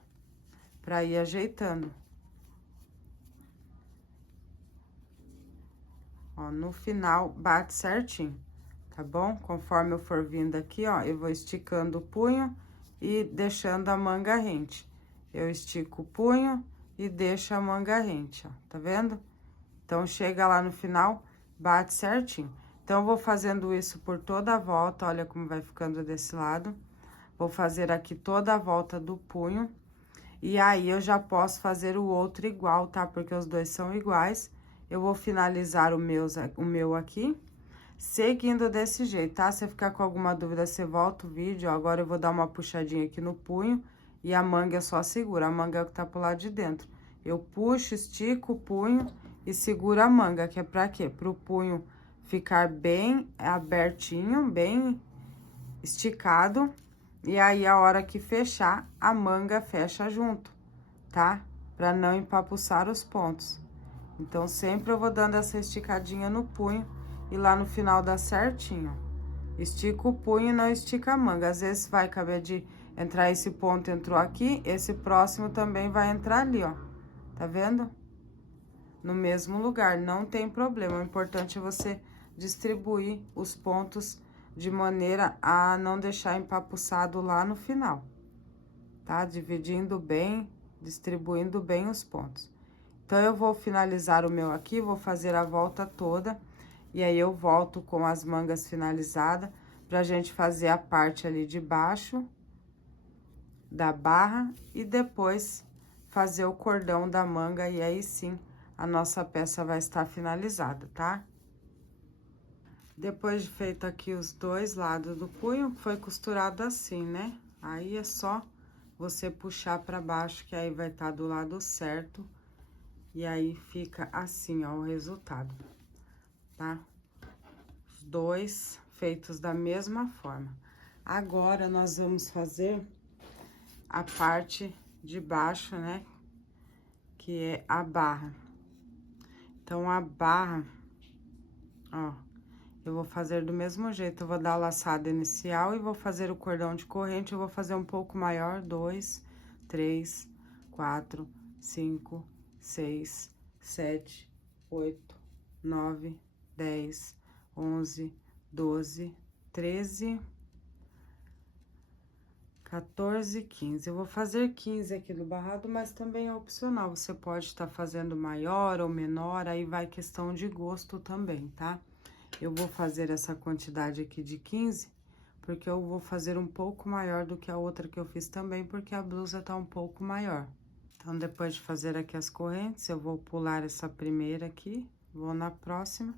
pra ir ajeitando. Ó, no final, bate certinho, tá bom? Conforme eu for vindo aqui, ó, eu vou esticando o punho e deixando a manga rente. Eu estico o punho e deixo a manga rente, ó, tá vendo? Então, chega lá no final, bate certinho. Então, eu vou fazendo isso por toda a volta, olha como vai ficando desse lado. Vou fazer aqui toda a volta do punho. E aí, eu já posso fazer o outro igual, tá? Porque os dois são iguais. Eu vou finalizar o meu aqui, seguindo desse jeito, tá? Se ficar com alguma dúvida, você volta o vídeo. Ó, agora, eu vou dar uma puxadinha aqui no punho e a manga só segura. A manga é o que tá pro lado de dentro. Eu puxo, estico o punho e seguro a manga, que é pra quê? Pro punho ficar bem abertinho, bem esticado. E aí, a hora que fechar, a manga fecha junto, tá? Pra não empapuçar os pontos. Então, sempre eu vou dando essa esticadinha no punho e lá no final dá certinho. Estica o punho e não estica a manga. Às vezes vai caber de entrar esse ponto, entrou aqui, esse próximo também vai entrar ali, ó. Tá vendo? No mesmo lugar, não tem problema. O importante é você distribuir os pontos de maneira a não deixar empapuçado lá no final, tá? Dividindo bem, distribuindo bem os pontos. Então, eu vou finalizar o meu aqui, vou fazer a volta toda, e aí eu volto com as mangas finalizadas, pra gente fazer a parte ali de baixo da barra, e depois fazer o cordão da manga, e aí sim, a nossa peça vai estar finalizada, tá? Depois de feito aqui os dois lados do punho, foi costurado assim, né? Aí, é só você puxar pra baixo, que aí vai estar do lado certo. E aí, fica assim, ó, o resultado, tá? Os dois feitos da mesma forma. Agora, nós vamos fazer a parte de baixo, né? Que é a barra. Então, a barra, ó, eu vou fazer do mesmo jeito. Eu vou dar a laçada inicial e vou fazer o cordão de corrente. Eu vou fazer um pouco maior, 2, 3, 4, 5, 6, 7, 8, 9, 10, 11, 12, 13, 14, 15. Eu vou fazer 15 aqui no barrado, mas também é opcional. Você pode estar fazendo maior ou menor, aí vai questão de gosto também, tá? Eu vou fazer essa quantidade aqui de 15, porque eu vou fazer um pouco maior do que a outra que eu fiz também, porque a blusa tá um pouco maior. Então, depois de fazer aqui as correntes, eu vou pular essa primeira aqui, vou na próxima,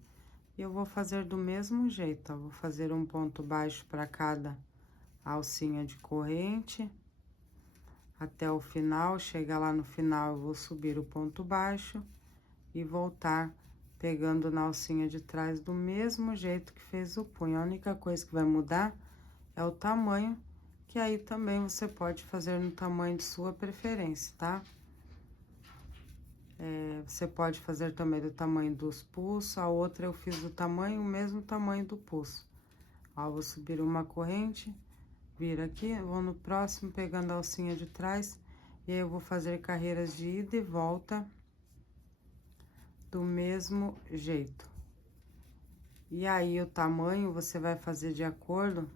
e eu vou fazer do mesmo jeito, ó. Vou fazer um ponto baixo para cada alcinha de corrente, até o final. Chegar lá no final, eu vou subir o ponto baixo e voltar pegando na alcinha de trás do mesmo jeito que fez o punho. A única coisa que vai mudar é o tamanho, que aí também você pode fazer no tamanho de sua preferência, tá? Você pode fazer também do tamanho dos pulsos, a outra eu fiz do tamanho, o mesmo tamanho do pulso. Ó, vou subir uma corrente, vir aqui, vou no próximo pegando a alcinha de trás, e aí eu vou fazer carreiras de ida e volta do mesmo jeito. E aí, o tamanho você vai fazer de acordo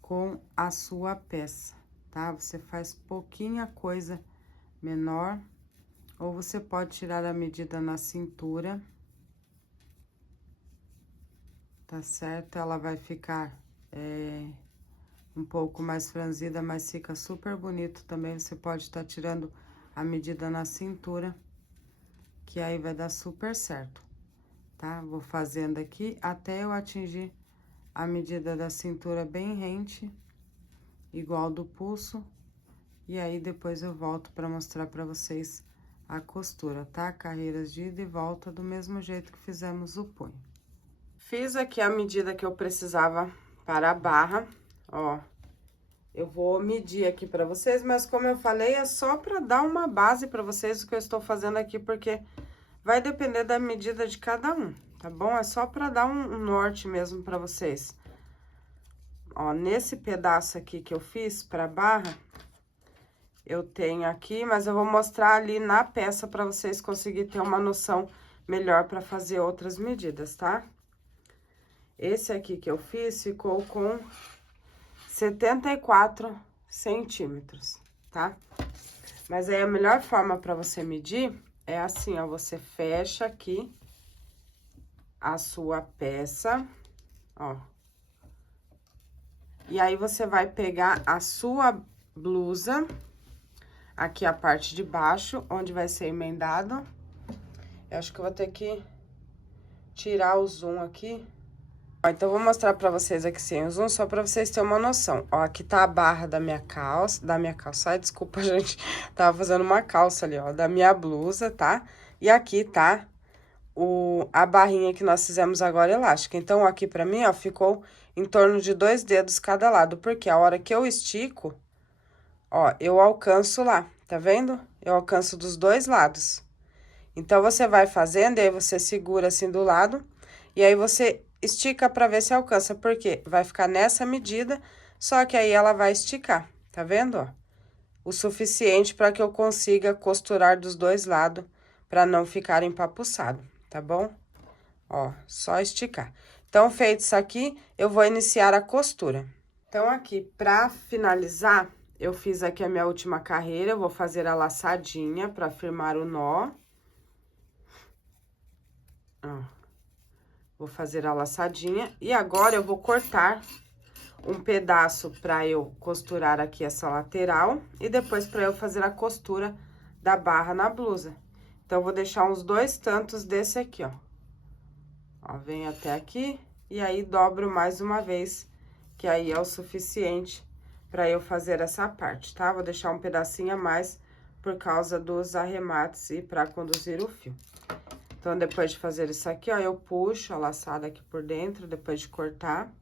com a sua peça, tá? Você faz pouquinha coisa menor, ou você pode tirar a medida na cintura, tá certo? Ela vai ficar um pouco mais franzida, mas fica super bonito também. Você pode estar tirando a medida na cintura, que aí vai dar super certo, tá? Vou fazendo aqui até eu atingir a medida da cintura bem rente, igual do pulso, e aí depois eu volto para mostrar para vocês a costura, tá? Carreiras de ida e volta do mesmo jeito que fizemos o punho. Fiz aqui a medida que eu precisava para a barra, ó. Eu vou medir aqui para vocês, mas como eu falei, é só para dar uma base para vocês o que eu estou fazendo aqui, porque vai depender da medida de cada um, tá bom? É só para dar um norte mesmo para vocês. Ó, nesse pedaço aqui que eu fiz pra barra, eu tenho aqui, mas eu vou mostrar ali na peça pra vocês conseguirem ter uma noção melhor pra fazer outras medidas, tá? Esse aqui que eu fiz ficou com 74 centímetros, tá? Mas aí a melhor forma pra você medir é assim, ó, você fecha aqui a sua peça, ó. E aí, você vai pegar a sua blusa, aqui a parte de baixo, onde vai ser emendado. Eu acho que eu vou ter que tirar o zoom aqui. Ó, então, eu vou mostrar pra vocês aqui sem o zoom, só pra vocês terem uma noção. Ó, aqui tá a barra da minha calça, ai, desculpa, gente, tava fazendo uma calça ali, ó, da minha blusa, tá? E aqui tá a barrinha que nós fizemos agora elástica. Então, aqui pra mim, ó, ficou em torno de 2 dedos cada lado, porque a hora que eu estico, ó, eu alcanço lá, tá vendo? Eu alcanço dos 2 lados. Então, você vai fazendo, e aí você segura assim do lado, e aí você estica pra ver se alcança, porque vai ficar nessa medida, só que aí ela vai esticar, tá vendo, ó? O suficiente para que eu consiga costurar dos 2 lados, pra não ficar empapuçado, tá bom? Ó, só esticar. Então, feito isso aqui, eu vou iniciar a costura. Então, aqui, pra finalizar, eu fiz aqui a minha última carreira, eu vou fazer a laçadinha pra firmar o nó. Ó, vou fazer a laçadinha. E agora, eu vou cortar um pedaço pra eu costurar aqui essa lateral e depois pra eu fazer a costura da barra na blusa. Então, eu vou deixar uns 2 tantos desse aqui, ó. Ó, vem até aqui e aí dobro mais uma vez, que aí é o suficiente pra eu fazer essa parte, tá? Vou deixar um pedacinho a mais por causa dos arremates e pra conduzir o fio. Então, depois de fazer isso aqui, ó, eu puxo a laçada aqui por dentro, depois de cortar.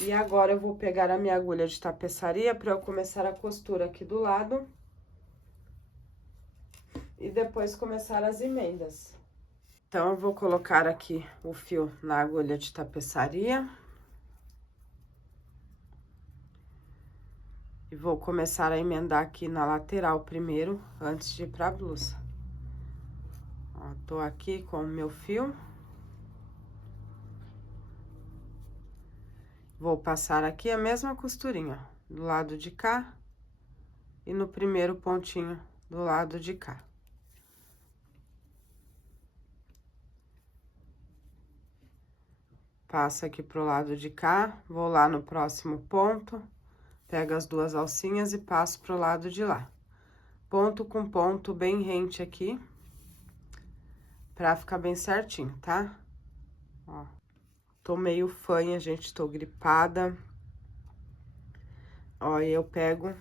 E agora, eu vou pegar a minha agulha de tapeçaria pra eu começar a costura aqui do lado. E depois começar as emendas. Então, eu vou colocar aqui o fio na agulha de tapeçaria. E vou começar a emendar aqui na lateral primeiro, antes de ir pra blusa. Ó, tô aqui com o meu fio. Vou passar aqui a mesma costurinha, ó, do lado de cá e no primeiro pontinho do lado de cá. Passo aqui pro lado de cá, vou lá no próximo ponto, pego as duas alcinhas e passo pro lado de lá. Ponto com ponto bem rente aqui, pra ficar bem certinho, tá? Ó, tô meio fanha, gente, tô gripada. Ó, e eu pego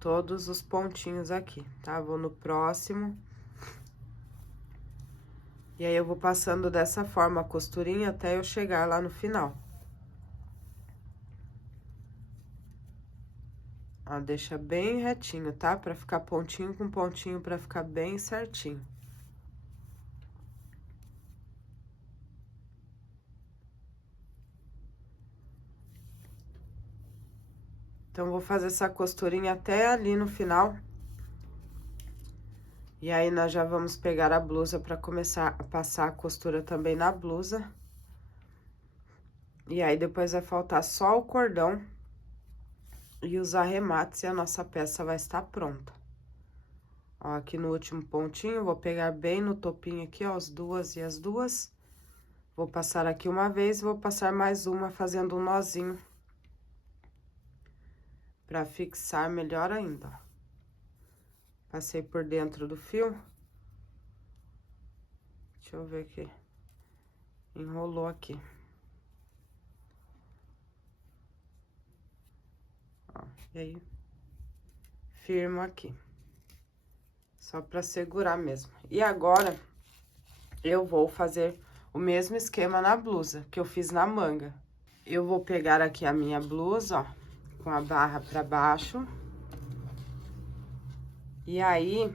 todos os pontinhos aqui, tá? Vou no próximo. E aí, eu vou passando dessa forma a costurinha até eu chegar lá no final. Ó, deixa bem retinho, tá? Pra ficar pontinho com pontinho, pra ficar bem certinho. Então, vou fazer essa costurinha até ali no final. E aí, nós já vamos pegar a blusa pra começar a passar a costura também na blusa. E aí, depois vai faltar só o cordão e os arremates e a nossa peça vai estar pronta. Ó, aqui no último pontinho, vou pegar bem no topinho aqui, ó, as duas e as duas. Vou passar aqui uma vez, vou passar mais uma fazendo um nozinho. Pra fixar melhor ainda, ó. Passei por dentro do fio. Deixa eu ver aqui. Enrolou aqui. Ó, e aí, firmo aqui. Só pra segurar mesmo. E agora, eu vou fazer o mesmo esquema na blusa que eu fiz na manga. Eu vou pegar aqui a minha blusa, ó, com a barra pra baixo. E aí,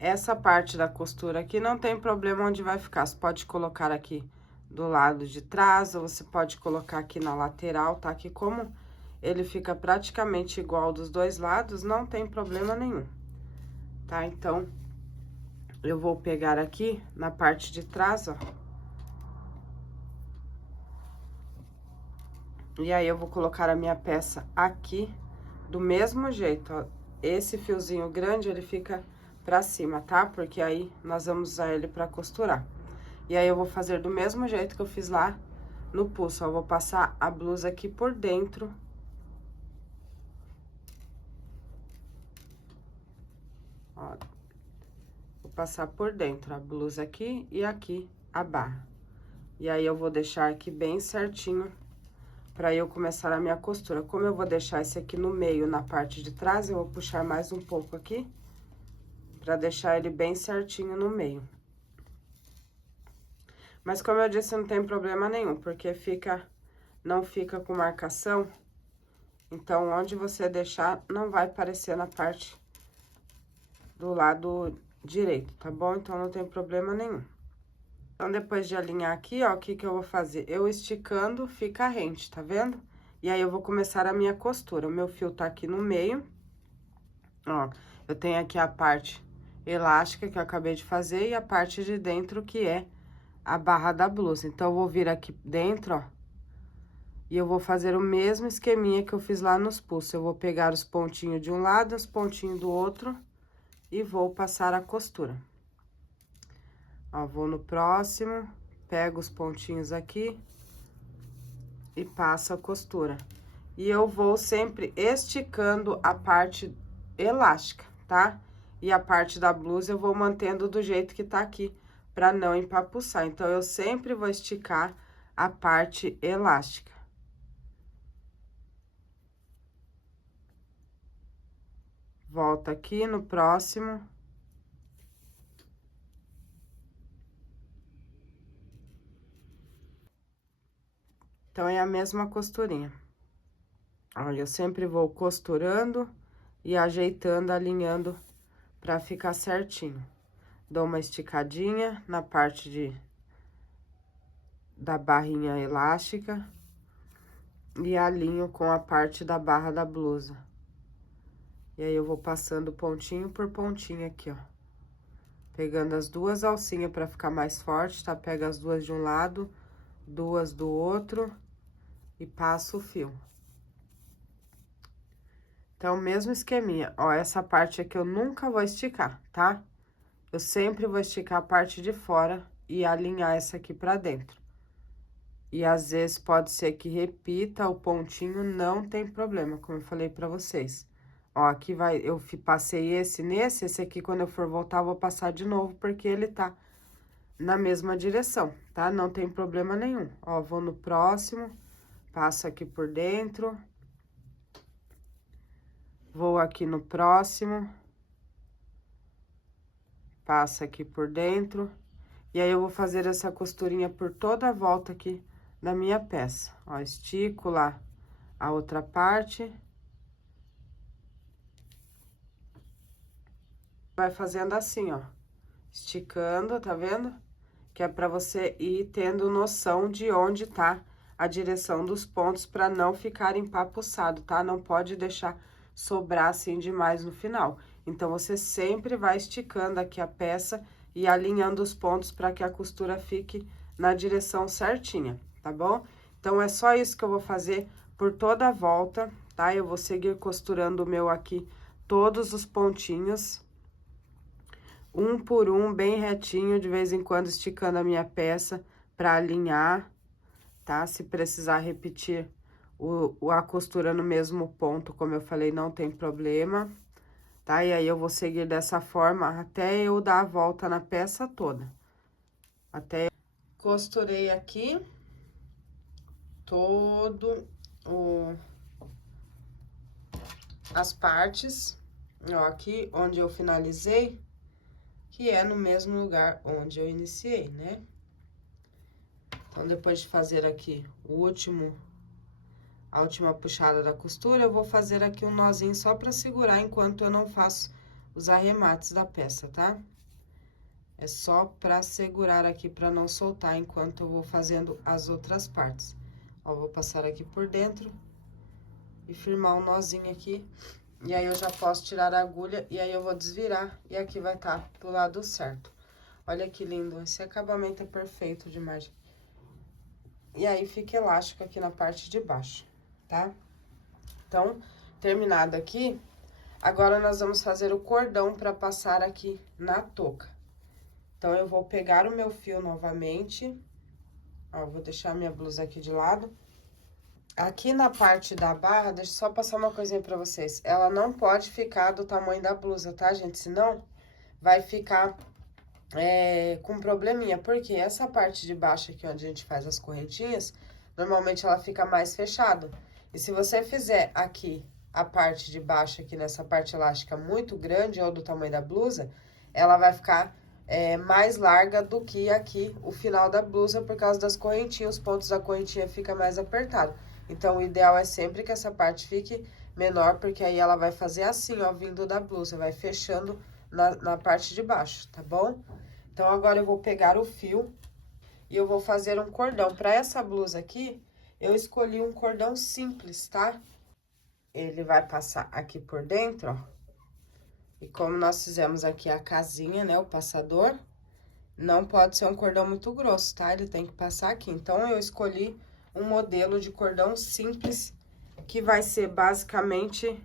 essa parte da costura aqui não tem problema onde vai ficar. Você pode colocar aqui do lado de trás, ou você pode colocar aqui na lateral, tá? Que como ele fica praticamente igual dos dois lados, não tem problema nenhum, tá? Então, eu vou pegar aqui na parte de trás, ó. E aí, eu vou colocar a minha peça aqui do mesmo jeito, ó. Esse fiozinho grande, ele fica pra cima, tá? Porque aí, nós vamos usar ele pra costurar. E aí, eu vou fazer do mesmo jeito que eu fiz lá no pulso, ó. Eu vou passar a blusa aqui por dentro. Ó, vou passar por dentro a blusa aqui e aqui a barra. E aí, eu vou deixar aqui bem certinho pra eu começar a minha costura. Como eu vou deixar esse aqui no meio, na parte de trás, eu vou puxar mais um pouco aqui, pra deixar ele bem certinho no meio. Mas como eu disse, não tem problema nenhum, porque não fica com marcação. Então, onde você deixar, não vai aparecer na parte do lado direito, tá bom? Então, não tem problema nenhum. Então, depois de alinhar aqui, ó, o que que eu vou fazer? Eu esticando, fica rente, tá vendo? E aí, eu vou começar a minha costura. O meu fio tá aqui no meio, ó. Eu tenho aqui a parte elástica que eu acabei de fazer e a parte de dentro que é a barra da blusa. Então, eu vou vir aqui dentro, ó. E eu vou fazer o mesmo esqueminha que eu fiz lá nos pulsos. Eu vou pegar os pontinhos de um lado, os pontinhos do outro e vou passar a costura. Ó, vou no próximo, pego os pontinhos aqui e passo a costura. E eu vou sempre esticando a parte elástica, tá? E a parte da blusa eu vou mantendo do jeito que tá aqui, pra não empapuçar. Então, eu sempre vou esticar a parte elástica. Volta aqui no próximo. Então, é a mesma costurinha. Olha, eu sempre vou costurando e ajeitando, alinhando pra ficar certinho. Dou uma esticadinha na parte da barrinha elástica e alinho com a parte da barra da blusa. E aí, eu vou passando pontinho por pontinho aqui, ó. Pegando as duas alcinhas pra ficar mais forte, tá? Pega as duas de um lado, duas do outro e passo o fio. Então, mesmo esqueminha. Ó, essa parte aqui eu nunca vou esticar, tá? Eu sempre vou esticar a parte de fora e alinhar essa aqui pra dentro. E às vezes pode ser que repita o pontinho, não tem problema, como eu falei pra vocês. Ó, aqui vai, eu passei esse aqui quando eu for voltar eu vou passar de novo, porque ele tá na mesma direção, tá? Não tem problema nenhum. Ó, vou no próximo, passo aqui por dentro. Vou aqui no próximo. Passo aqui por dentro. E aí, eu vou fazer essa costurinha por toda a volta aqui da minha peça. Ó, estico lá a outra parte. Vai fazendo assim, ó. Esticando, tá vendo? Que é pra você ir tendo noção de onde tá a direção dos pontos pra não ficar empapuçado, tá? Não pode deixar sobrar assim demais no final. Então, você sempre vai esticando aqui a peça e alinhando os pontos para que a costura fique na direção certinha, tá bom? Então, é só isso que eu vou fazer por toda a volta, tá? Eu vou seguir costurando o meu aqui, todos os pontinhos, um por um, bem retinho, de vez em quando esticando a minha peça para alinhar, tá? Se precisar repetir a costura no mesmo ponto, como eu falei, não tem problema. Tá? E aí, eu vou seguir dessa forma até eu dar a volta na peça toda. Até costurei aqui as partes, ó, aqui onde eu finalizei, que é no mesmo lugar onde eu iniciei, né? Então, depois de fazer aqui a última puxada da costura, eu vou fazer aqui um nozinho só pra segurar enquanto eu não faço os arremates da peça, tá? É só pra segurar aqui, pra não soltar enquanto eu vou fazendo as outras partes. Ó, vou passar aqui por dentro e firmar um nozinho aqui. E aí, eu já posso tirar a agulha e aí eu vou desvirar e aqui vai tá do lado certo. Olha que lindo, esse acabamento é perfeito demais. E aí, fica elástico aqui na parte de baixo. Tá? Então, terminado aqui, agora nós vamos fazer o cordão para passar aqui na touca. Então, eu vou pegar o meu fio novamente, ó, vou deixar minha blusa aqui de lado. Aqui na parte da barra, deixa eu só passar uma coisinha pra vocês, ela não pode ficar do tamanho da blusa, tá, gente? Senão, vai ficar com probleminha, porque essa parte de baixo aqui, onde a gente faz as correntinhas, normalmente ela fica mais fechada. E se você fizer aqui a parte de baixo, aqui nessa parte elástica muito grande, ou do tamanho da blusa, ela vai ficar mais larga do que aqui o final da blusa, por causa das correntinhas, os pontos da correntinha fica mais apertado. Então, o ideal é sempre que essa parte fique menor, porque aí ela vai fazer assim, ó, vindo da blusa, vai fechando na parte de baixo, tá bom? Então, agora eu vou pegar o fio e eu vou fazer um cordão. Pra essa blusa aqui, eu escolhi um cordão simples, tá? Ele vai passar aqui por dentro, ó. E como nós fizemos aqui a casinha, né, o passador, não pode ser um cordão muito grosso, tá? Ele tem que passar aqui. Então, eu escolhi um modelo de cordão simples, que vai ser basicamente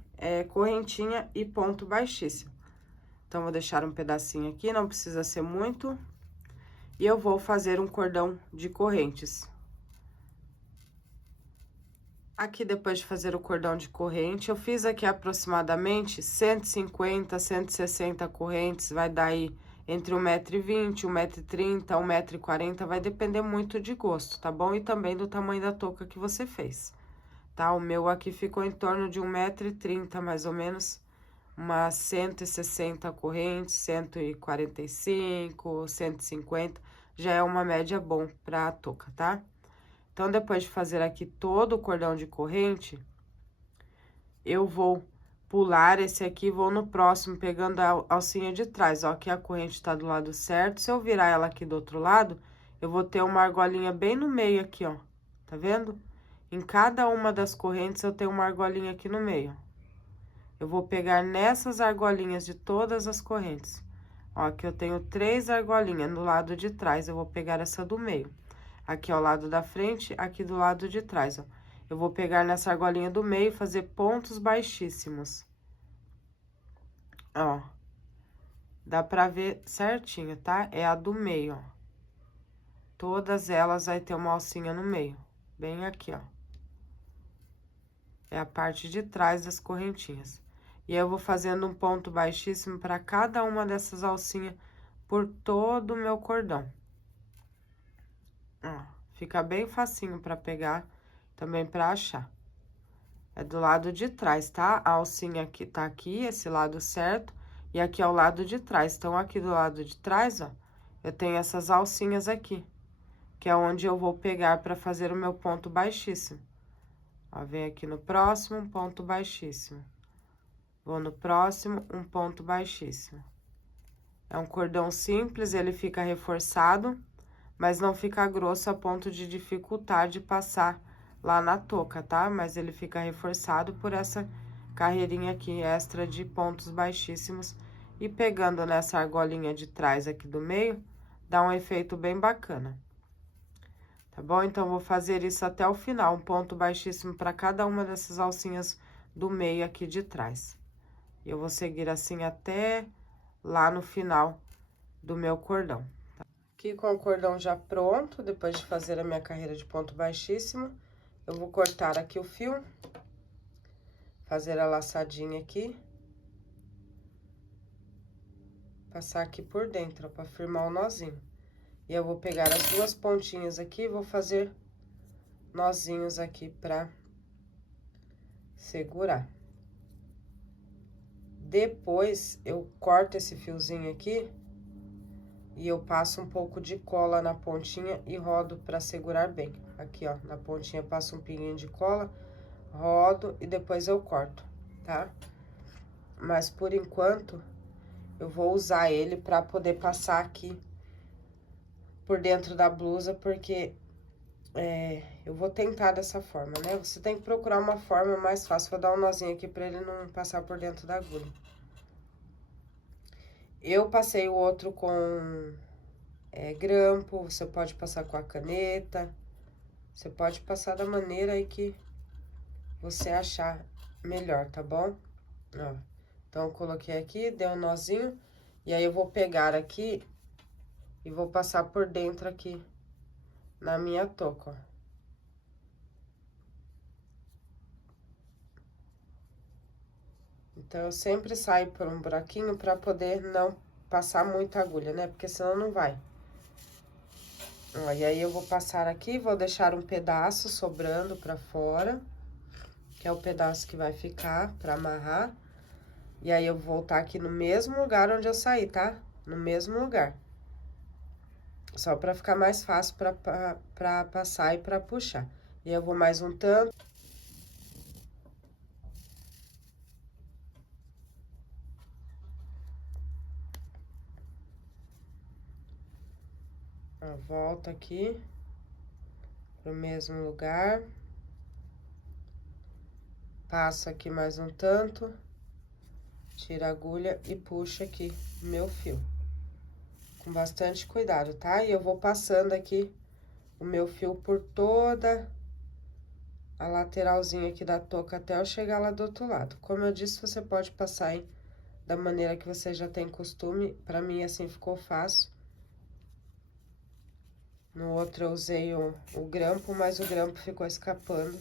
correntinha e ponto baixíssimo. Então, vou deixar um pedacinho aqui, não precisa ser muito. E eu vou fazer um cordão de correntes. Aqui, depois de fazer o cordão de corrente, eu fiz aqui aproximadamente 150, 160 correntes, vai dar aí entre 1,20 m, 1,30 m, 1,40 m, vai depender muito de gosto, tá bom? E também do tamanho da touca que você fez, tá? O meu aqui ficou em torno de 1,30 m, mais ou menos, umas 160 correntes, 145, 150, já é uma média bom pra touca, tá? Então, depois de fazer aqui todo o cordão de corrente, eu vou pular esse aqui, vou no próximo, pegando a alcinha de trás, ó, que a corrente tá do lado certo. Se eu virar ela aqui do outro lado, eu vou ter uma argolinha bem no meio aqui, ó, tá vendo? Em cada uma das correntes, eu tenho uma argolinha aqui no meio. Eu vou pegar nessas argolinhas de todas as correntes. Ó, aqui eu tenho 3 argolinhas no lado de trás, eu vou pegar essa do meio. Aqui ao lado da frente, aqui do lado de trás, ó. Eu vou pegar nessa argolinha do meio e fazer pontos baixíssimos. Ó. Dá pra ver certinho, tá? É a do meio, ó. Todas elas vai ter uma alcinha no meio, bem aqui, ó. É a parte de trás das correntinhas. E aí, eu vou fazendo um ponto baixíssimo para cada uma dessas alcinhas por todo o meu cordão. Ó, fica bem facinho para pegar, também para achar. É do lado de trás, tá? A alcinha aqui tá aqui, esse lado certo, e aqui é o lado de trás. Então, aqui do lado de trás, ó, eu tenho essas alcinhas aqui, que é onde eu vou pegar para fazer o meu ponto baixíssimo. Ó, vem aqui no próximo, um ponto baixíssimo. Vou no próximo, um ponto baixíssimo. É um cordão simples, ele fica reforçado, mas não fica grosso a ponto de dificultar de passar lá na touca, tá? Mas ele fica reforçado por essa carreirinha aqui extra de pontos baixíssimos. E pegando nessa argolinha de trás aqui do meio, dá um efeito bem bacana. Tá bom? Então, vou fazer isso até o final, um ponto baixíssimo para cada uma dessas alcinhas do meio aqui de trás. E eu vou seguir assim até lá no final do meu cordão. Tá? Aqui com o cordão já pronto, depois de fazer a minha carreira de ponto baixíssimo, eu vou cortar aqui o fio, fazer a laçadinha aqui, passar aqui por dentro, para firmar o nozinho. E eu vou pegar as duas pontinhas aqui e vou fazer nozinhos aqui pra segurar. Depois, eu corto esse fiozinho aqui e eu passo um pouco de cola na pontinha e rodo pra segurar bem. Aqui, ó, na pontinha passo um pinguinho de cola, rodo e depois eu corto, tá? Mas, por enquanto, eu vou usar ele pra poder passar aqui por dentro da blusa, porque eu vou tentar dessa forma, né? Você tem que procurar uma forma mais fácil. Vou dar um nozinho aqui pra ele não passar por dentro da agulha. Eu passei o outro com grampo, você pode passar com a caneta. Você pode passar da maneira aí que você achar melhor, tá bom? Ó, então, eu coloquei aqui, dei um nozinho. E aí, eu vou pegar aqui e vou passar por dentro aqui na minha touca, ó. Então, eu sempre saio por um buraquinho pra poder não passar muita agulha, né? Porque senão não vai. Ó, e aí, eu vou passar aqui, vou deixar um pedaço sobrando pra fora, que é o pedaço que vai ficar pra amarrar. E aí, eu vou voltar aqui no mesmo lugar onde eu saí, tá? No mesmo lugar. Só pra ficar mais fácil pra passar e pra puxar. E eu vou mais um tanto. Ó, volta aqui pro mesmo lugar. Passo aqui mais um tanto. Tira a agulha e puxa aqui o meu fio. Com bastante cuidado, tá? E eu vou passando aqui o meu fio por toda a lateralzinha aqui da touca até eu chegar lá do outro lado. Como eu disse, você pode passar aí da maneira que você já tem costume. Pra mim, assim, ficou fácil. No outro eu usei o grampo, mas o grampo ficou escapando.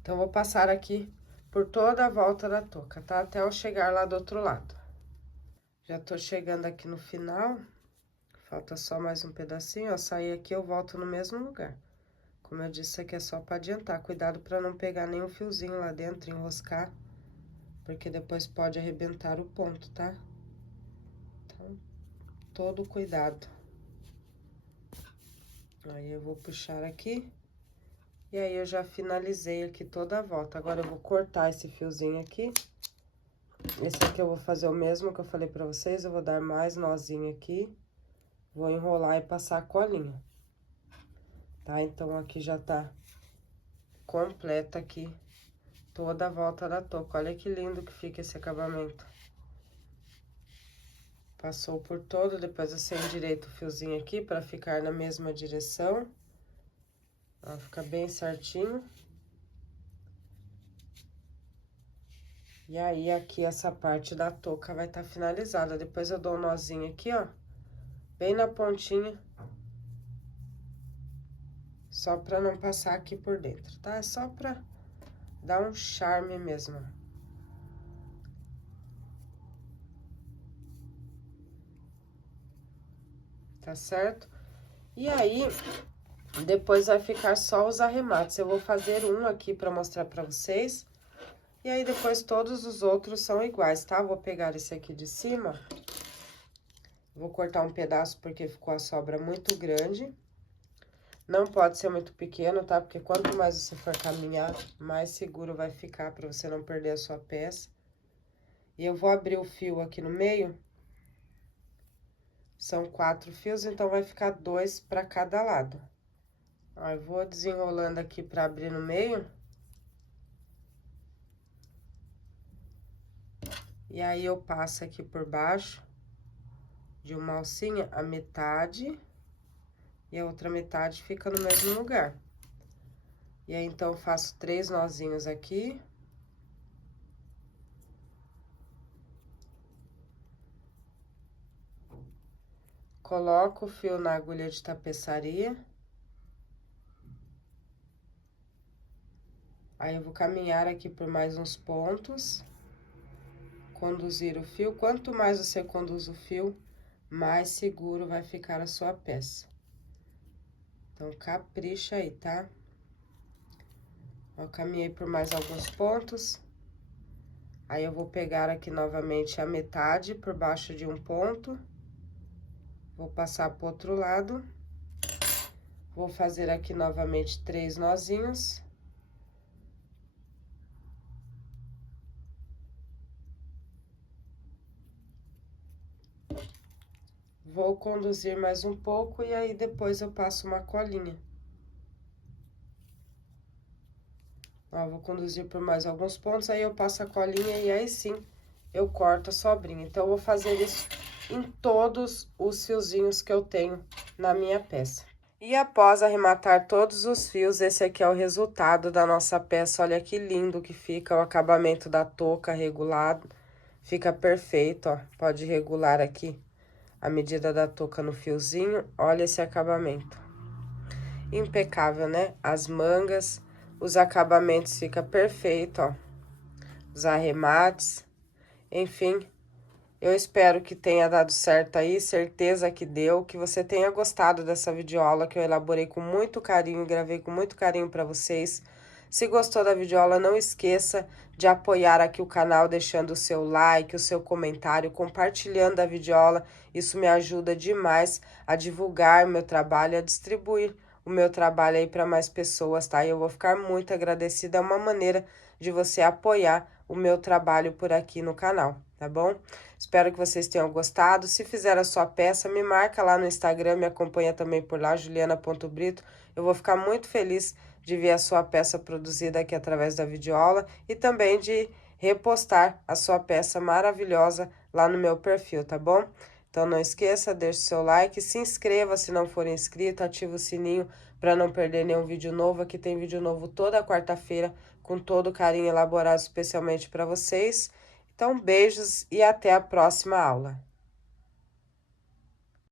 Então, vou passar aqui por toda a volta da touca, tá? Até eu chegar lá do outro lado. Já tô chegando aqui no final. Falta só mais um pedacinho, ó. Sair aqui, eu volto no mesmo lugar. Como eu disse, isso aqui é só pra adiantar. Cuidado pra não pegar nenhum fiozinho lá dentro, enroscar. Porque depois pode arrebentar o ponto, tá? Então, todo cuidado. Aí, eu vou puxar aqui. E aí, eu já finalizei aqui toda a volta. Agora, eu vou cortar esse fiozinho aqui. Esse aqui eu vou fazer o mesmo que eu falei pra vocês. Eu vou dar mais nozinho aqui. Vou enrolar e passar a colinha. Tá? Então, aqui já tá completa aqui toda a volta da touca. Olha que lindo que fica esse acabamento. Passou por todo, depois você endireita o fiozinho aqui pra ficar na mesma direção. Ó, fica bem certinho. E aí, aqui, essa parte da touca vai estar finalizada. Depois eu dou um nozinho aqui, ó, bem na pontinha. Só pra não passar aqui por dentro, tá? É só pra dar um charme mesmo. Tá certo? E aí, depois vai ficar só os arremates. Eu vou fazer um aqui pra mostrar pra vocês. E aí, depois todos os outros são iguais, tá? Vou pegar esse aqui de cima. Vou cortar um pedaço porque ficou a sobra muito grande. Não pode ser muito pequeno, tá? Porque quanto mais você for caminhar, mais seguro vai ficar pra você não perder a sua peça. E eu vou abrir o fio aqui no meio. São 4 fios, então vai ficar 2 pra cada lado. Ó, eu vou desenrolando aqui pra abrir no meio. E aí, eu passo aqui por baixo de uma alcinha a metade. E a outra metade fica no mesmo lugar. E aí, então, eu faço 3 nozinhos aqui. Coloco o fio na agulha de tapeçaria. Aí, eu vou caminhar aqui por mais uns pontos. Conduzir o fio. Quanto mais você conduz o fio, mais seguro vai ficar a sua peça. Então, capricha aí, tá? Eu caminhei por mais alguns pontos. Aí, eu vou pegar aqui novamente a metade por baixo de um ponto. Vou passar pro outro lado. Vou fazer aqui novamente 3 nozinhos. Vou conduzir mais um pouco e aí depois eu passo uma colinha. Ó, vou conduzir por mais alguns pontos, aí eu passo a colinha e aí sim eu corto a sobrinha. Então, eu vou fazer isso em todos os fiozinhos que eu tenho na minha peça. E após arrematar todos os fios, esse aqui é o resultado da nossa peça. Olha que lindo que fica o acabamento da touca regulado. Fica perfeito, ó. Pode regular aqui a medida da touca no fiozinho. Olha esse acabamento. Impecável, né? As mangas, os acabamentos fica perfeito, ó. Os arremates, enfim. Eu espero que tenha dado certo aí, certeza que deu, que você tenha gostado dessa videoaula que eu elaborei com muito carinho, gravei com muito carinho para vocês. Se gostou da videoaula, não esqueça de apoiar aqui o canal, deixando o seu like, o seu comentário, compartilhando a videoaula. Isso me ajuda demais a divulgar o meu trabalho, a distribuir o meu trabalho aí para mais pessoas, tá? E eu vou ficar muito agradecida, é uma maneira de você apoiar o meu trabalho por aqui no canal, tá bom? Espero que vocês tenham gostado. Se fizer a sua peça, me marca lá no Instagram, me acompanha também por lá, juliana.brito. Eu vou ficar muito feliz de ver a sua peça produzida aqui através da videoaula e também de repostar a sua peça maravilhosa lá no meu perfil, tá bom? Então, não esqueça, deixe o seu like, se inscreva se não for inscrito, ativa o sininho para não perder nenhum vídeo novo. Aqui tem vídeo novo toda quarta-feira, com todo carinho elaborado especialmente para vocês. Então, beijos e até a próxima aula.